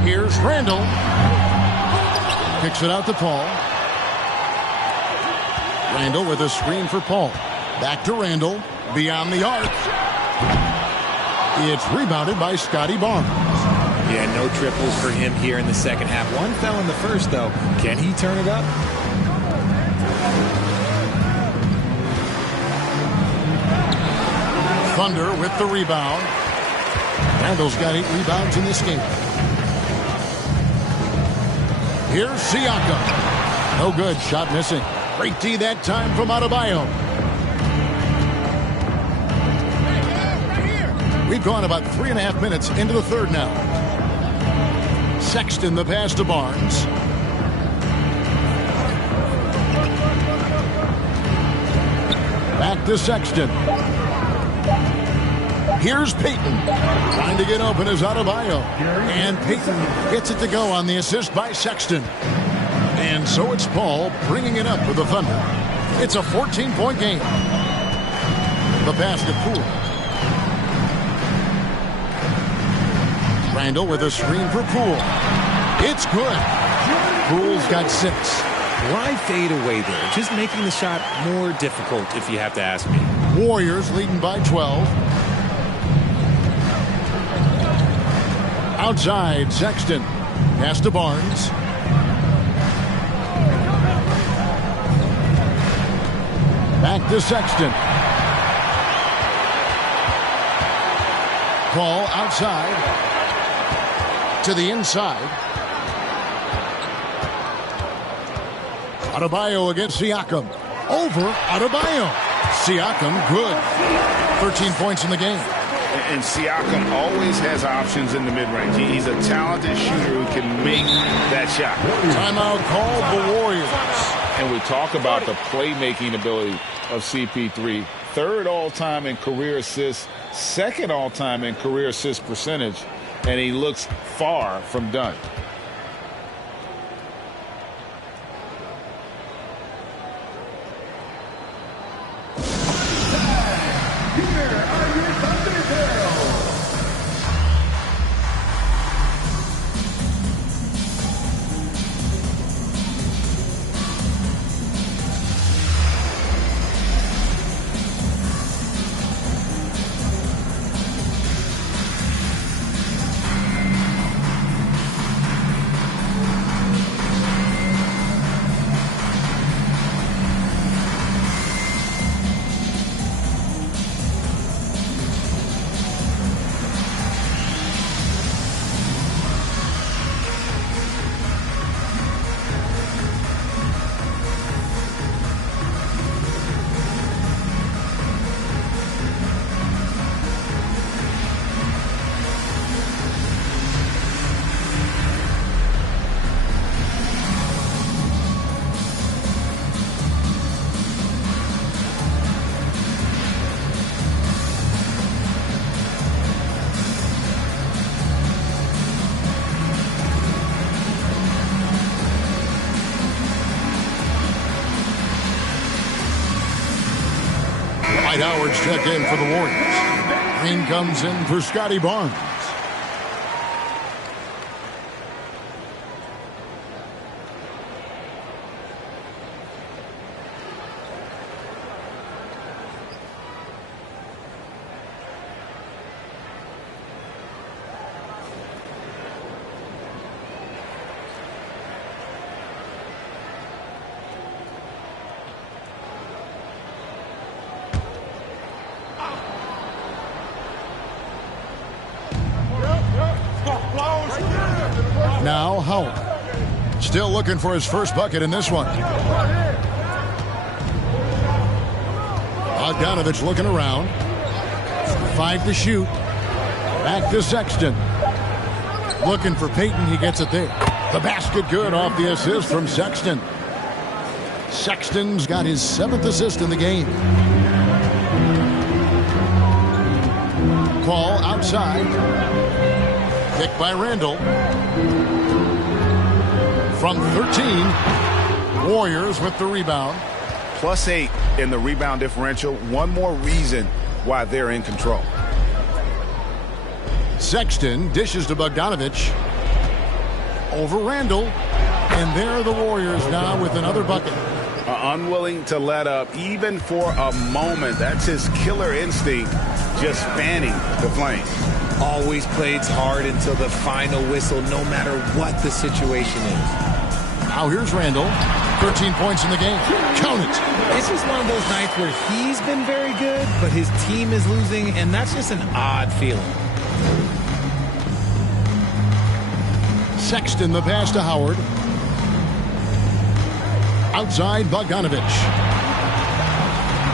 Here's Randall. Kicks it out to Paul. Randall with a screen for Paul. Back to Randall. Beyond the arc. It's rebounded by Scotty Barnes. Yeah, no triples for him here in the second half. One fell in the first, though. Can he turn it up? Thunder with the rebound. Randall's got 8 rebounds in this game. Here's Siakam. No good. Shot missing. Great D that time from Adebayo. We've gone about 3.5 minutes into the third now. Sexton the pass to Barnes. Back to Sexton. Here's Payton. Trying to get open is Adebayo. And Payton gets it to go on the assist by Sexton. And so it's Paul bringing it up with the Thunder. It's a 14-point game. The pass to Poole. Randall with a screen for Poole. It's good. Poole's got 6. Why fade away there? Just making the shot more difficult, if you have to ask me. Warriors leading by 12. Outside, Sexton. Pass to Barnes. Back to Sexton. Paul outside. To the inside. Adebayo against Siakam. Over Adebayo. Siakam, good. 13 points in the game. And Siakam always has options in the mid-range. He's a talented shooter who can make that shot. Timeout called the Warriors. And we talk about the playmaking ability of CP3. 3rd all-time in career assists, 2nd all-time in career assist percentage. And he looks far from done. Dwight Howard's checked in for the Warriors. Green comes in for Scotty Barnes. Now Howard. Still looking for his first bucket in this one. Bogdanovich looking around. 5 to shoot. Back to Sexton. Looking for Payton. He gets it there. The basket good off the assist from Sexton. Sexton's got his 7th assist in the game. Call outside. Picked by Randall. From 13, Warriors with the rebound. +8 in the rebound differential. One more reason why they're in control. Sexton dishes to Bogdanovich. Over Randall. And there are the Warriors now with another bucket. Unwilling to let up even for a moment. That's his killer instinct, just fanning the flames. Always plays hard until the final whistle, no matter what the situation is. Now here's Randall. 13 points in the game. Count it. It's just one of those nights where he's been very good, but his team is losing, and that's just an odd feeling. Sexton, the pass to Howard. Outside, Bogdanovich.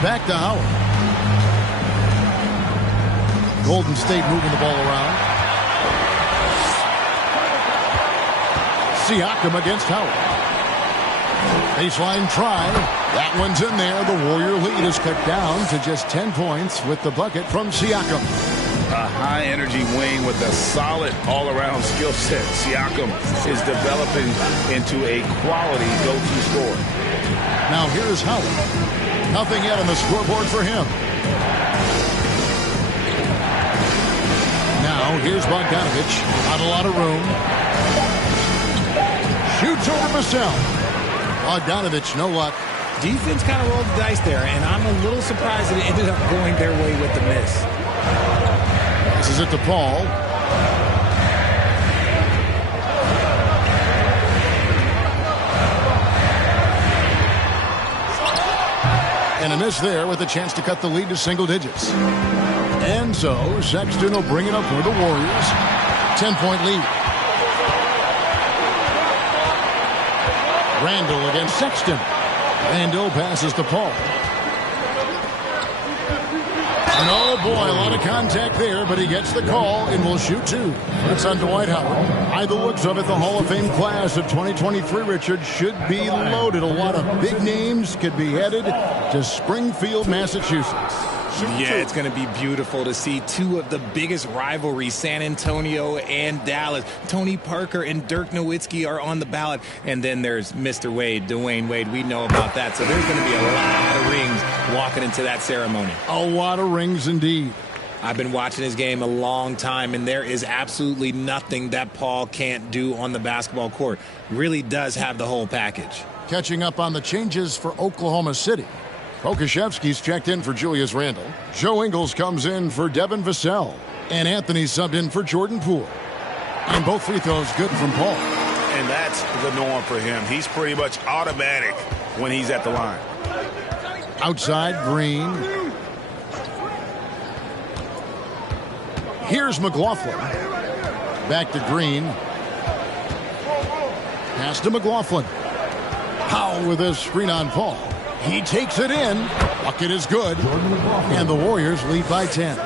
Back to Howard. Golden State moving the ball around. Siakam against Howard. Baseline try. That one's in there. The Warrior lead is cut down to just 10 points with the bucket from Siakam. A high-energy wing with a solid all-around skill set. Siakam is developing into a quality go-to scorer. Now here's Howard. Nothing yet on the scoreboard for him. Now here's Bogdanovich. Not a lot of room. Shoots over Vassell. Bogdanovich, no luck. Defense kind of rolled the dice there, and I'm a little surprised that it ended up going their way with the miss. This is it to Paul. And a miss there with a chance to cut the lead to single digits. And so Sexton will bring it up for the Warriors. 10-point lead. Randall against Sexton. Randall passes to Paul. And oh boy, a lot of contact there, but he gets the call and will shoot 2. It's on Dwight Howard. By the looks of it, the Hall of Fame class of 2023, Richard, should be loaded. A lot of big names could be headed to Springfield, Massachusetts. Yeah, it's going to be beautiful to see 2 of the biggest rivalries, San Antonio and Dallas. Tony Parker and Dirk Nowitzki are on the ballot. And then there's Mr. Wade, Dwayne Wade. We know about that. So there's going to be a lot of rings walking into that ceremony. A lot of rings indeed. I've been watching his game a long time, and there is absolutely nothing that Paul can't do on the basketball court. Really does have the whole package. Catching up on the changes for Oklahoma City. Pokashevsky's checked in for Julius Randle. Joe Ingles comes in for Devin Vassell. And Anthony subbed in for Jordan Poole. And both free throws good from Paul. And that's the norm for him. He's pretty much automatic when he's at the line. Outside, Green. Here's McLaughlin. Back to Green. Pass to McLaughlin. Powell with a screen on Paul. He takes it in. Bucket is good. And the Warriors lead by 10.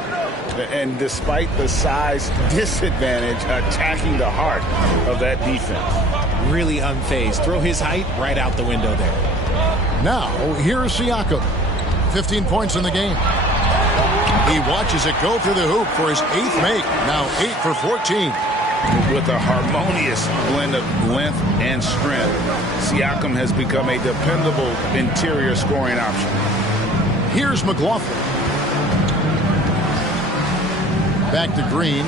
And despite the size disadvantage, attacking the heart of that defense. Really unfazed. Throw his height right out the window there. Now, here's Siakam. 15 points in the game. He watches it go through the hoop for his 8th make. Now 8 for 14. With a harmonious blend of length and strength, Siakam has become a dependable interior scoring option. Here's McLaughlin. Back to Green.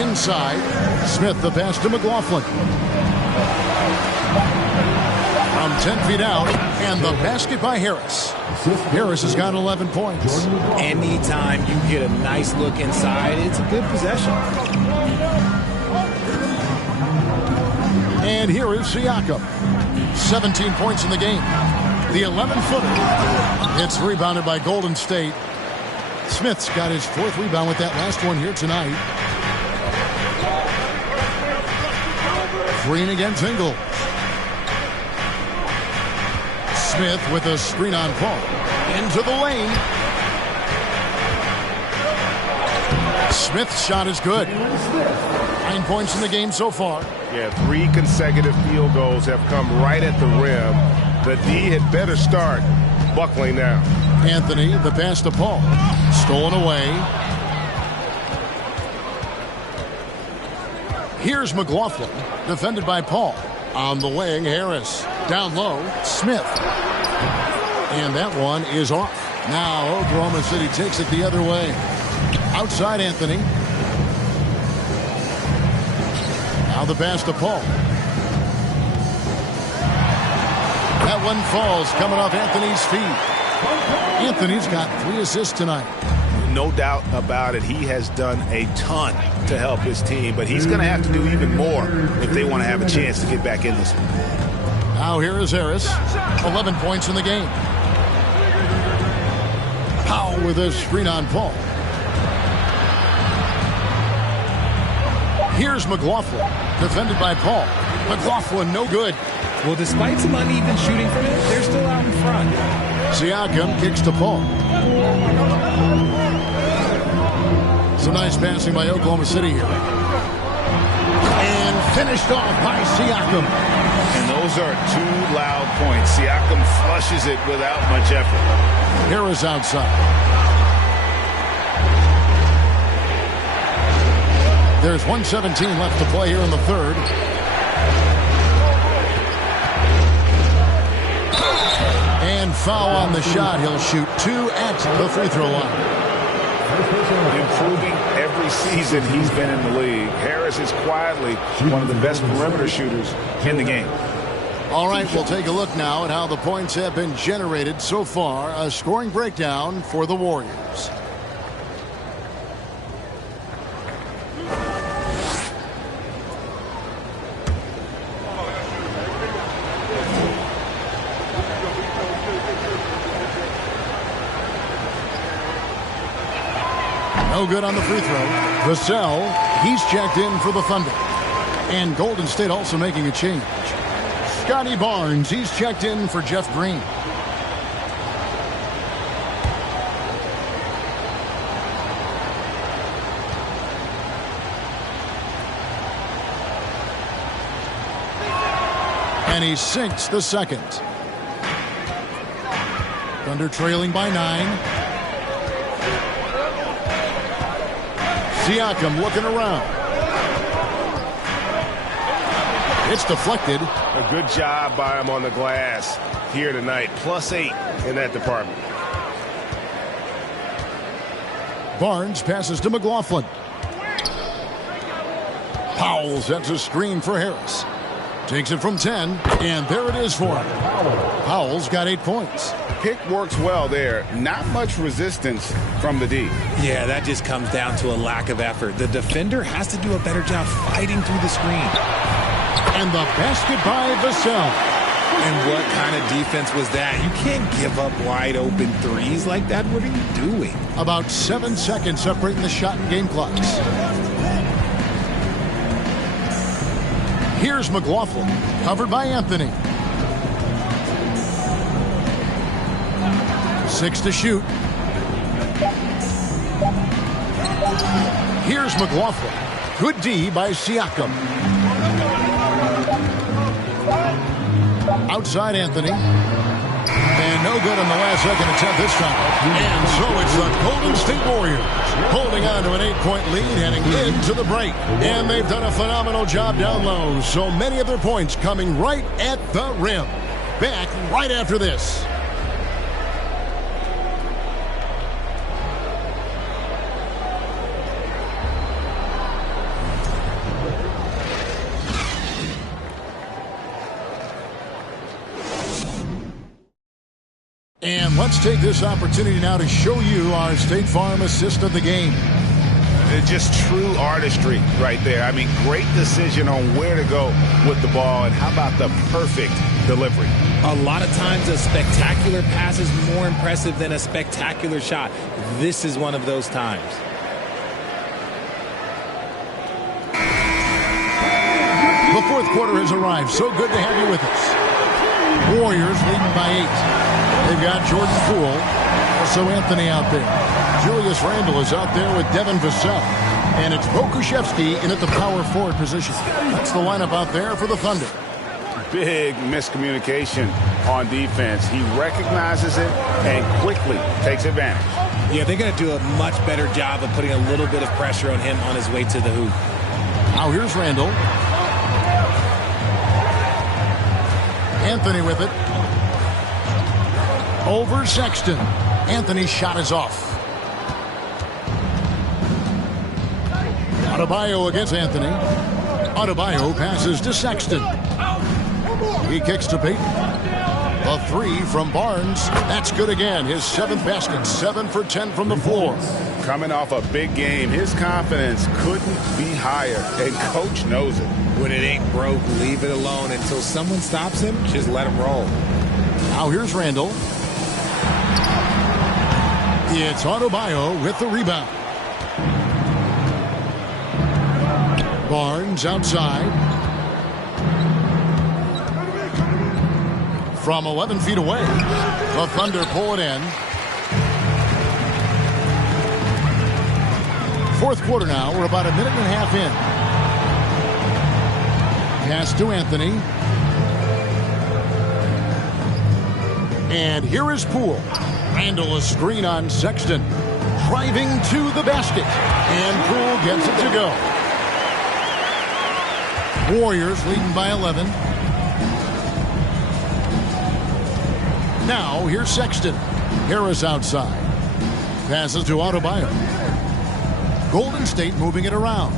Inside. Smith the pass to McLaughlin. From 10 feet out. And the basket by Harris. Harris has got 11 points. Anytime you get a nice look inside, it's a good possession. And here is Siakam. 17 points in the game. The 11-footer. It's rebounded by Golden State. Smith's got his 4th rebound with that last one here tonight. Green against Ingles. Smith with a screen on Paul. Into the lane. Smith's shot is good. 9 points in the game so far. Yeah, 3 consecutive field goals have come right at the rim. The D had better start buckling now. Anthony, the pass to Paul. Stolen away. Here's McLaughlin, defended by Paul. On the wing, Harris. Down low, Smith. And that one is off. Now Oklahoma City takes it the other way. Outside Anthony. Now the pass to Paul. That one falls coming off Anthony's feet. Anthony's got 3 assists tonight. No doubt about it. He has done a ton to help his team, but he's going to have to do even more if they want to have a chance to get back in this one. Now here is Harris. 11 points in the game. Powell with a screen on Paul. Here's McLaughlin, defended by Paul. McLaughlin no good. Well, despite some uneven shooting from him, they're still out in front. Siakam kicks to Paul. Some nice passing by Oklahoma City here. And finished off by Siakam. And those are 2 loud points. Siakam flushes it without much effort. Harris outside. There's 1:17 left to play here in the third. And foul on the shot. He'll shoot 2 at the free throw line. Improving every season he's been in the league. Harris is quietly one of the best perimeter shooters in the game. All right, we'll take a look now at how the points have been generated so far. A scoring breakdown for the Warriors. No good on the free throw. Vassell, he's checked in for the Thunder. And Golden State also making a change. Scotty Barnes, he's checked in for Jeff Green. And he sinks the second. Thunder trailing by 9. Siakam looking around. It's deflected. A good job by him on the glass here tonight. +8 in that department. Barnes passes to McLaughlin. Powell sets a screen for Harris. Takes it from 10, and there it is for him. Powell's got 8 points. Pick works well there. Not much resistance from the D. Yeah, that just comes down to a lack of effort. The defender has to do a better job fighting through the screen. And the basket by Vassell. And what kind of defense was that? You can't give up wide open threes like that. What are you doing? About 7 seconds separating the shot and game clocks. Here's McLaughlin, covered by Anthony. 6 to shoot. Here's McLaughlin. Good D by Siakam. Outside Anthony. And no good on the last second attempt this time. And so it's the Golden State Warriors holding on to an 8-point lead heading into the break. And they've done a phenomenal job down low. So many of their points coming right at the rim. Back right after this. And let's take this opportunity now to show you our State Farm assist of the game. It's just true artistry right there. I mean, great decision on where to go with the ball, and how about the perfect delivery? A lot of times a spectacular pass is more impressive than a spectacular shot. This is one of those times. The fourth quarter has arrived. So good to have you with us. Warriors leading by 8. They've got Jordan Poole, also Anthony out there. Julius Randle is out there with Devin Vassell. And it's Pokusevski in at the power forward position. That's the lineup out there for the Thunder. Big miscommunication on defense. He recognizes it and quickly takes advantage. Yeah, they're going to do a much better job of putting a little bit of pressure on him on his way to the hoop. Now here's Randle. Anthony with it. Over Sexton. Anthony's shot is off. Adebayo against Anthony. Adebayo passes to Sexton. He kicks to Payton. A 3 from Barnes. That's good again. His 7th basket. 7 for 10 from the floor. Coming off a big game, his confidence couldn't be higher, and coach knows it. When it ain't broke, leave it alone until someone stops him. Just let him roll. Now here's Randle. It's Adebayo with the rebound. Barnes outside. From 11 feet away. The Thunder pull it in. Fourth quarter now. We're about a minute and a half in. Pass to Anthony. And here is Poole. Randle a screen on Sexton. Driving to the basket. And Poole gets it to go. Warriors leading by 11. Now here's Sexton. Harris outside. Passes to Adebayo. Golden State moving it around.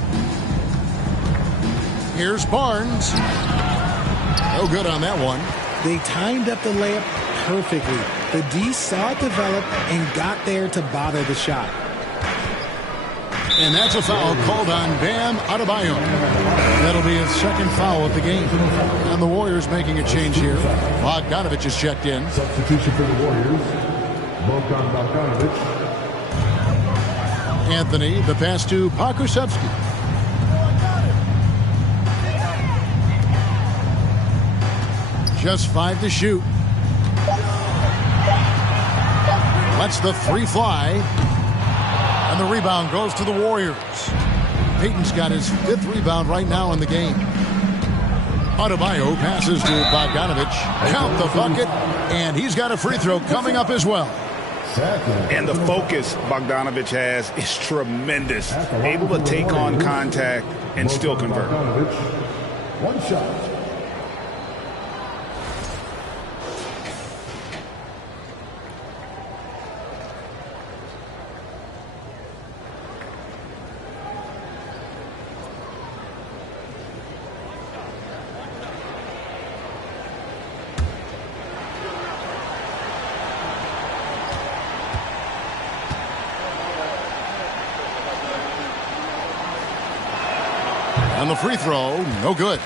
Here's Barnes. No good on that one. They timed up the layup perfectly. The D saw it develop and got there to bother the shot. And that's a foul called on Bam Adebayo. That'll be his 2nd foul of the game. And the Warriors making a change here. Bogdanovich is checked in. Substitution for the Warriors. Bogdanovich. Anthony, the pass to Pokusevski. Just 5 to shoot. Lets the 3 fly. And the rebound goes to the Warriors. Payton's got his 5th rebound right now in the game. Adebayo passes to Bogdanovich. Count the bucket. And he's got a free throw coming up as well. And the focus Bogdanovich has is tremendous. Able to take on contact and still convert. One shot. And the free throw, no good.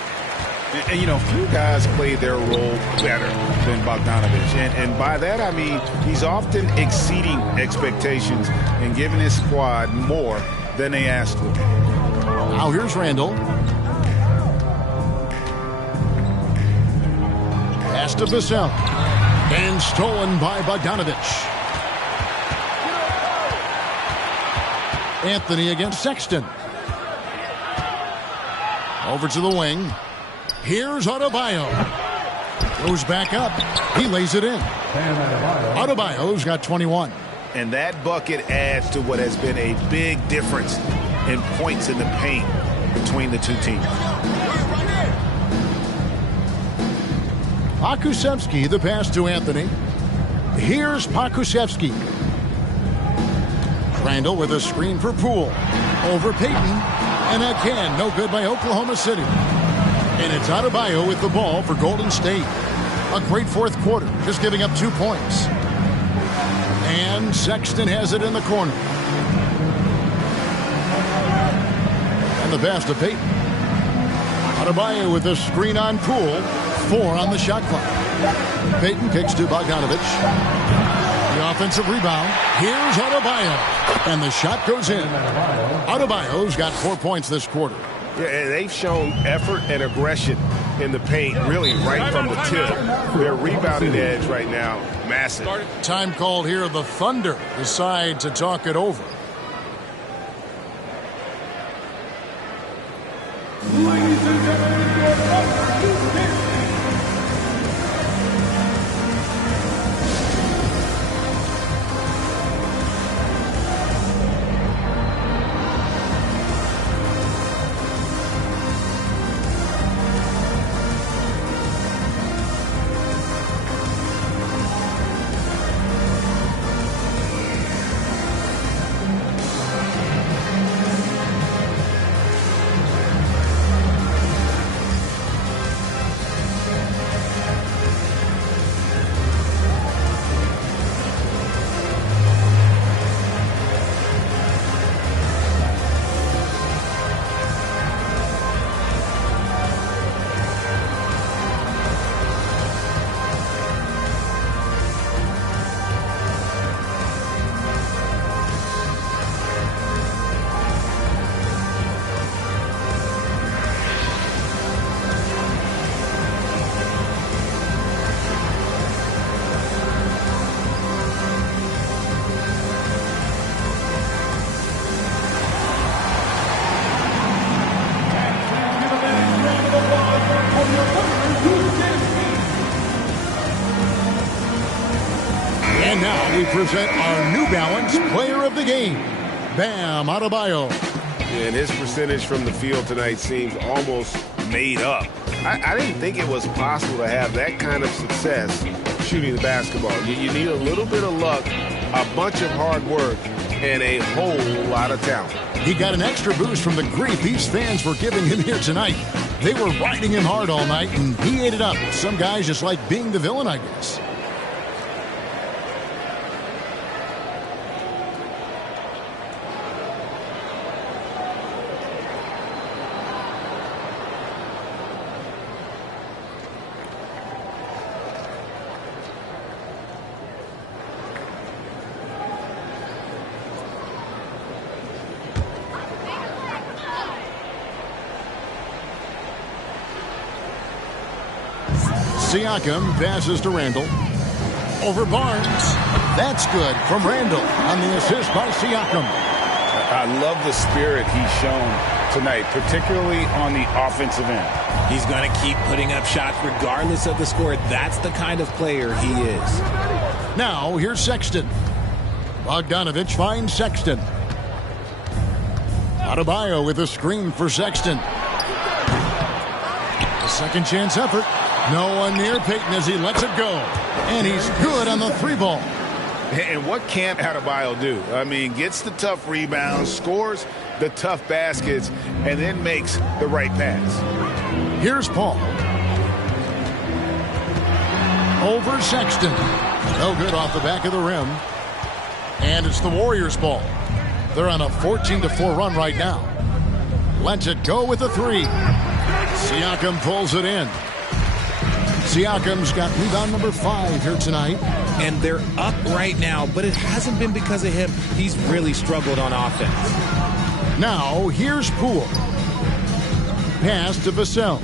And you know, few guys play their role better than Bogdanovich. And by that, I mean he's often exceeding expectations and giving his squad more than they asked for. Now here's Randle. Pass to Vassell. And stolen by Bogdanovich. Anthony against Sexton. Over to the wing. Here's Adebayo. Goes back up. He lays it in. Adebayo's got 21. And that bucket adds to what has been a big difference in points in the paint between the two teams. Pokusevski, the pass to Anthony. Here's Pokusevski. Randle with a screen for Poole. Over Payton. And again, no good by Oklahoma City. And it's Adebayo with the ball for Golden State. A great fourth quarter, just giving up 2 points. And Sexton has it in the corner. And the pass to Peyton. Adebayo with a screen on Poole. 4 on the shot clock. Peyton kicks to Bogdanovich. The offensive rebound. Here's Adebayo. And the shot goes in. Adebayo's got 4 points this quarter. Yeah, and they've shown effort and aggression in the paint, really right from the tip. Their rebounding edge right now, massive. Time called here. The Thunder decide to talk it over. Ladies and gentlemen, your number 2 pick. And now we present our New Balance Player of the Game, Bam Adebayo. And his percentage from the field tonight seems almost made up. I didn't think it was possible to have that kind of success shooting the basketball. You need a little bit of luck, a bunch of hard work, and a whole lot of talent. He got an extra boost from the grief these fans were giving him here tonight. They were riding him hard all night, and he ate it up. Some guys just like being the villain, I guess. Siakam passes to Randall. Over Barnes. That's good from Randall on the assist by Siakam. I love the spirit he's shown tonight, particularly on the offensive end. He's going to keep putting up shots regardless of the score. That's the kind of player he is. Now, here's Sexton. Bogdanovich finds Sexton. Adebayo with a screen for Sexton. A second chance effort. No one near Peyton as he lets it go. And he's good on the 3-ball. And what can't Adebayo do? I mean, gets the tough rebounds, scores the tough baskets, and then makes the right pass. Here's Paul. Over Sexton. No good off the back of the rim. And it's the Warriors' ball. They're on a 14-4 run right now. Lets it go with the 3. Siakam pulls it in. Siakam's got rebound number 5 here tonight. And they're up right now, but it hasn't been because of him. He's really struggled on offense. Now, here's Poole. Pass to Vassell.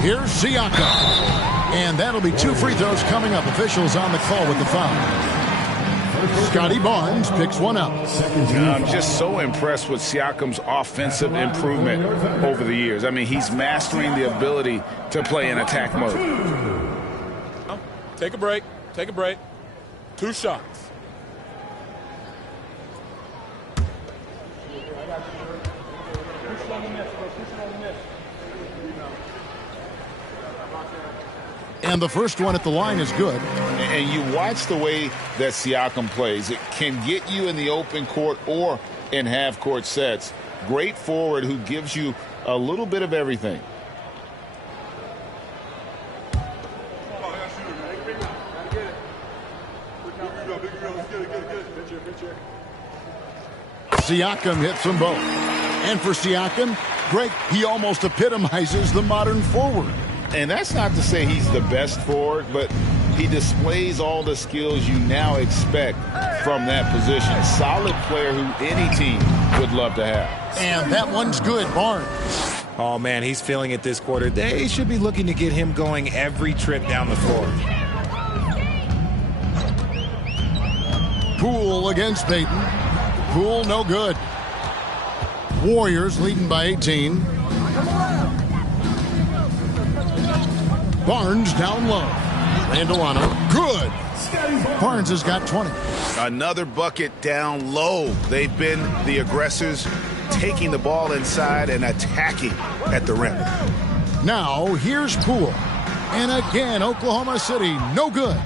Here's Siakam. And that'll be 2 free throws coming up. Officials on the call with the foul. Scotty Barnes picks one up. I'm just so impressed with Siakam's offensive improvement over the years. I mean, he's mastering the ability to play in attack mode. Take a break. Take a break. 2 shots. And the first one at the line is good. And you watch the way that Siakam plays. It can get you in the open court or in half-court sets. Great forward who gives you a little bit of everything. Siakam hits them both. And for Siakam, Greg, he almost epitomizes the modern forward. And that's not to say he's the best forward, but he displays all the skills you now expect from that position. Solid player who any team would love to have. And that one's good, Barnes. Oh, man, he's feeling it this quarter. They should be looking to get him going every trip down the floor. Poole against Payton. Poole no good. Warriors leading by 18. Barnes down low. Randolano, good. Barnes has got 20. Another bucket down low. They've been the aggressors, taking the ball inside and attacking at the rim. Now here's Poole. And again, Oklahoma City, no good.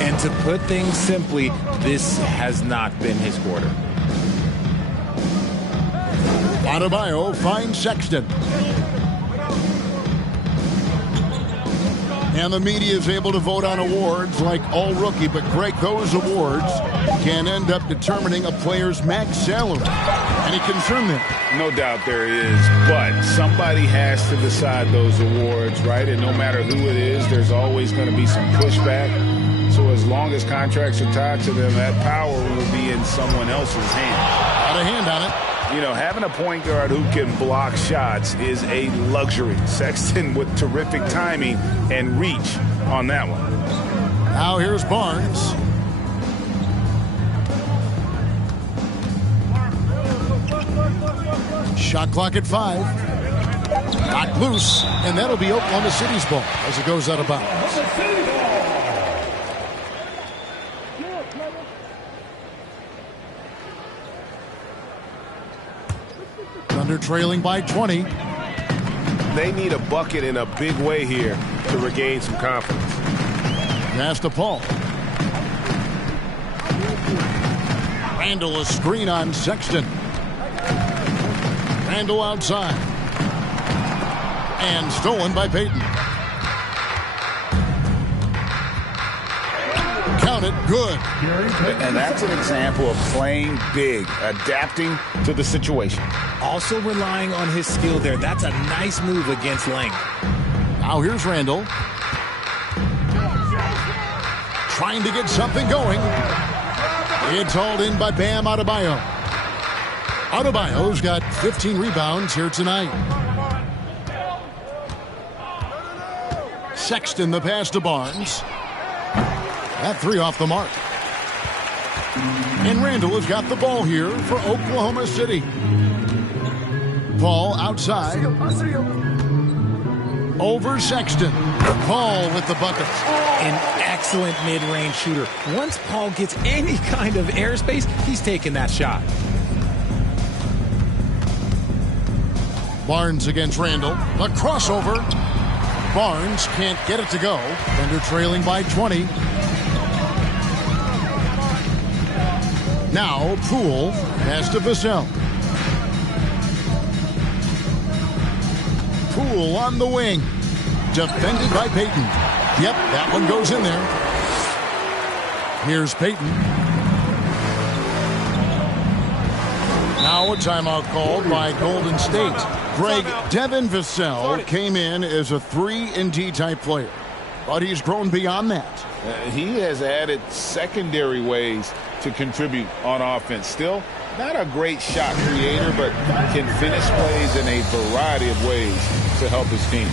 And to put things simply, this has not been his quarter. Adebayo finds Sexton. And the media is able to vote on awards like All Rookie, but Greg, those awards can end up determining a player's max salary. Any concern there? No doubt there is, but somebody has to decide those awards, right? And no matter who it is, there's always going to be some pushback. So as long as contracts are tied to them, that power will be in someone else's hand. Got a hand on it. You know, having a point guard who can block shots is a luxury. Sexton with terrific timing and reach on that one. Now here's Barnes. Shot clock at 5. Knocked loose, and that'll be Oklahoma City's ball as it goes out of bounds. Thunder trailing by 20. They need a bucket in a big way here to regain some confidence. Pass to Paul. Randall a screen on Sexton. Randall outside. And stolen by Payton. Count it, good. And that's an example of playing big, adapting to the situation. Also relying on his skill there. That's a nice move against Lang. Now here's Randall. Trying to get something going. It's hauled in by Bam Adebayo. Adebayo's got 15 rebounds here tonight. Sexton the pass to Barnes. That three off the mark. And Randall has got the ball here for Oklahoma City. Paul outside. Over Sexton. Paul with the bucket. An excellent mid-range shooter. Once Paul gets any kind of airspace, he's taking that shot. Barnes against Randall. A crossover. Barnes can't get it to go. Thunder trailing by 20. Now Poole has to Vassell. Poole on the wing. Defended by Payton. Yep, that one goes in there. Here's Payton. Now a timeout called by Golden State. Greg, Devin Vassell came in as a 3-and-D type player, but he's grown beyond that. He has added secondary ways to contribute on offense. Still not a great shot creator, but can finish plays in a variety of ways to help his team.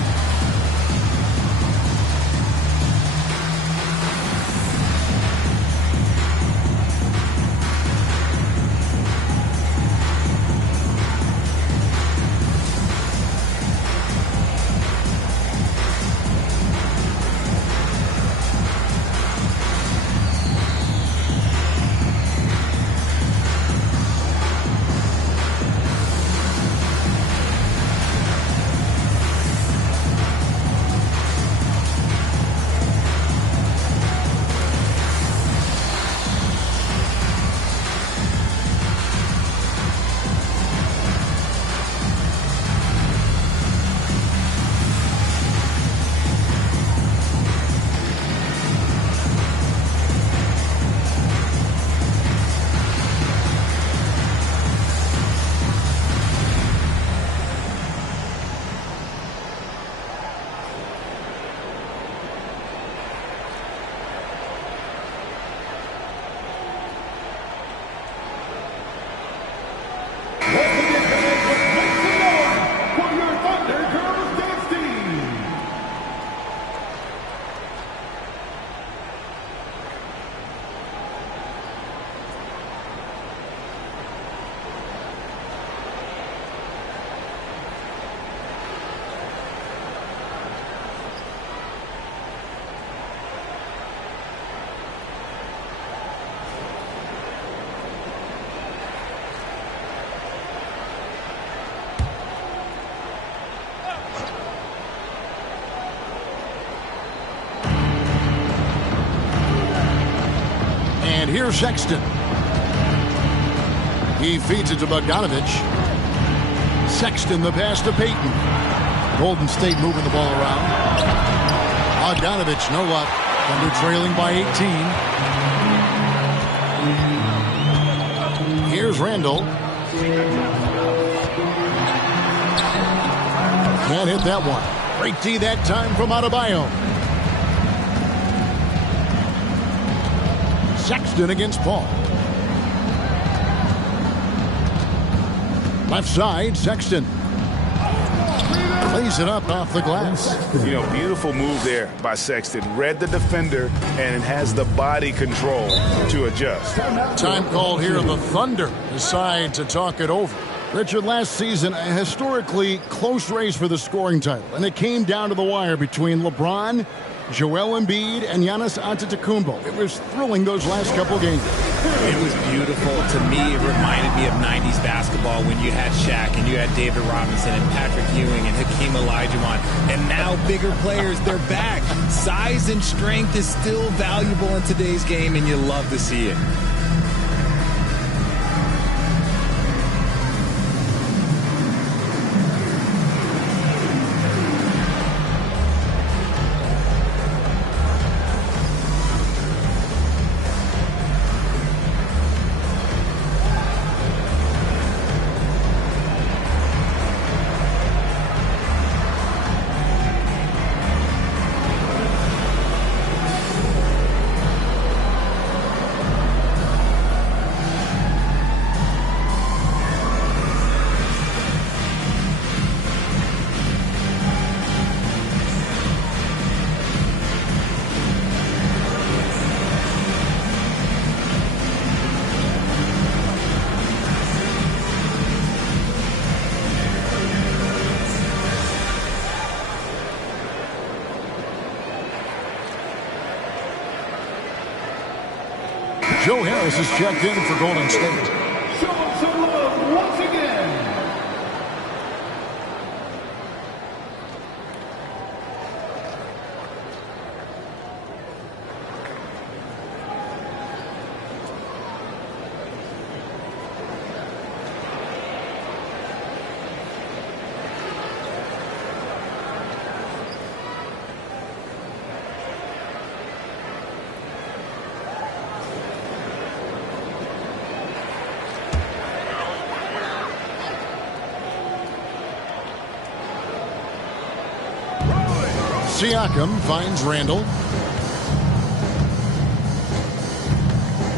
And here's Sexton. He feeds it to Bogdanovich. Sexton the pass to Payton. Golden State moving the ball around. Bogdanovich, no luck. Thunder trailing by 18. Here's Randall. Can't hit that one. Great D that time from Adebayo. Sexton against Paul. Left side, Sexton. Plays it up off the glass. You know, beautiful move there by Sexton. Read the defender and has the body control to adjust. Time called here. The Thunder decide to talk it over. Richard, last season, a historically close race for the scoring title, and it came down to the wire between LeBron, Joel Embiid, and Giannis Antetokounmpo. It was thrilling those last couple games. It was beautiful. To me, it reminded me of 90s basketball when you had Shaq and you had David Robinson and Patrick Ewing and Hakeem Olajuwon. And now bigger players, they're back. Size and strength is still valuable in today's game, and you love to see it. Joe Harris is checked in for Golden State. Show some love once again. Siakam finds Randall.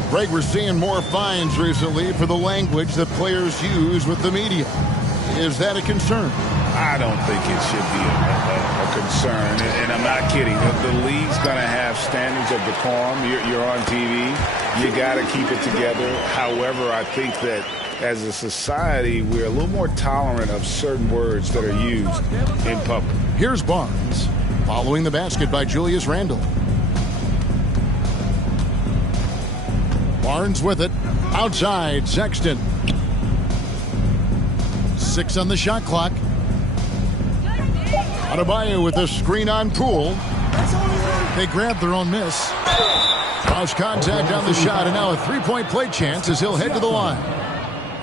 Greg, we're seeing more fines recently for the language that players use with the media. Is that a concern? I don't think it should be a concern, and I'm not kidding. The league's going to have standards of decorum. You're on TV. You got to keep it together. However, I think that as a society, we're a little more tolerant of certain words that are used in public. Here's Barnes. Following the basket by Julius Randle. Barnes with it. Outside, Sexton. 6 on the shot clock. Adebayo with the screen on Poole. They grabbed their own miss. Cross contact on the shot, and now a three-point play chance as he'll head to the line.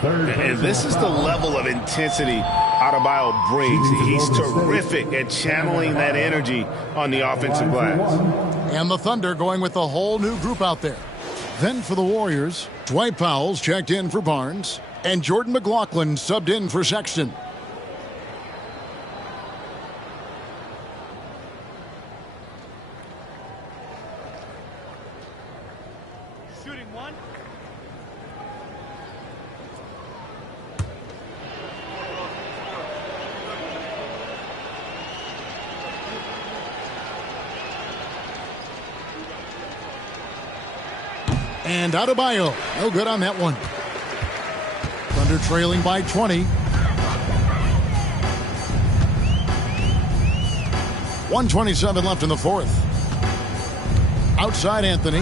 And this is the level of intensity Adebayo brings. He's terrific at channeling that energy on the offensive glass. And the Thunder going with a whole new group out there. Then for the Warriors, Dwight Powell's checked in for Barnes, and Jordan McLaughlin subbed in for Sexton. Shooting one. And Adebayo, no good on that one. Thunder trailing by 20. 1:27 left in the fourth. Outside Anthony.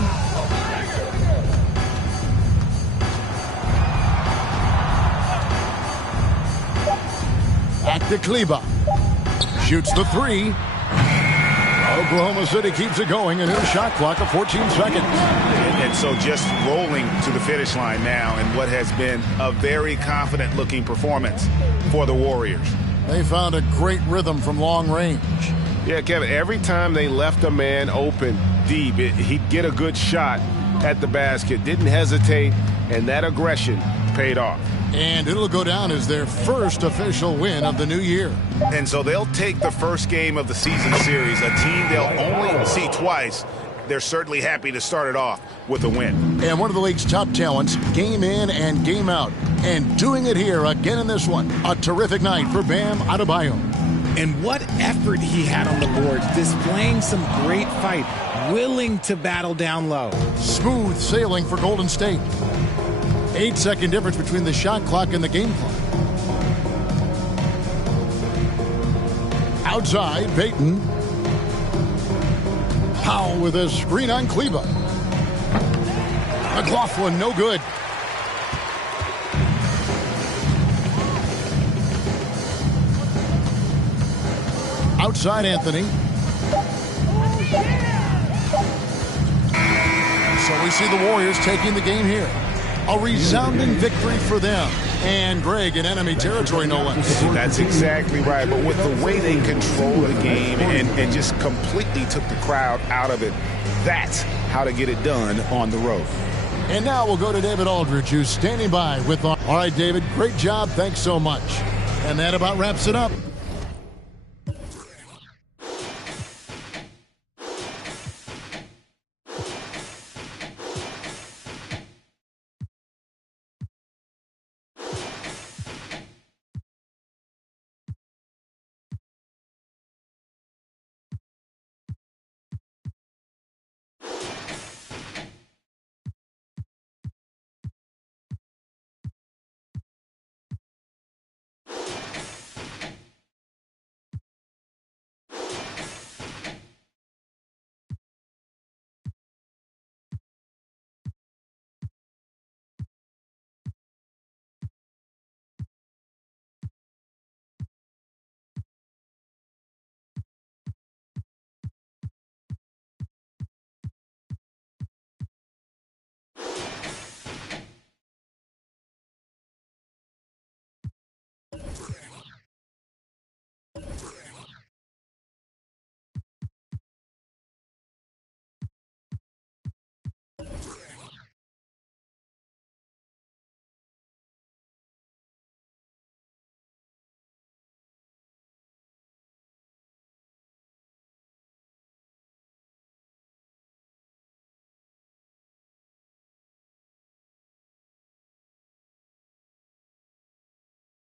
Back to Kleba. Shoots the three. Oklahoma City keeps it going, a new shot clock of 14 seconds. And so just rolling to the finish line now in what has been a very confident-looking performance for the Warriors. They found a great rhythm from long range. Yeah, Kevin, every time they left a man open deep, he'd get a good shot at the basket, didn't hesitate, and that aggression paid off. And it'll go down as their first official win of the new year. And so they'll take the first game of the season series, a team they'll only see twice. They're certainly happy to start it off with a win. And one of the league's top talents, game in and game out. And doing it here again in this one. A terrific night for Bam Adebayo. And what effort he had on the boards, displaying some great fight, willing to battle down low. Smooth sailing for Golden State. 8-second difference between the shot clock and the game clock. Outside, Payton. Powell with a screen on Kleba. McLaughlin, no good. Outside, Anthony. So we see the Warriors taking the game here. A resounding victory for them. And Greg in enemy territory, no less. That's exactly right. But with the way they controlled the game and just completely took the crowd out of it, that's how to get it done on the road. And now we'll go to David Aldridge, who's standing by with our... All right, David, great job. Thanks so much. And that about wraps it up.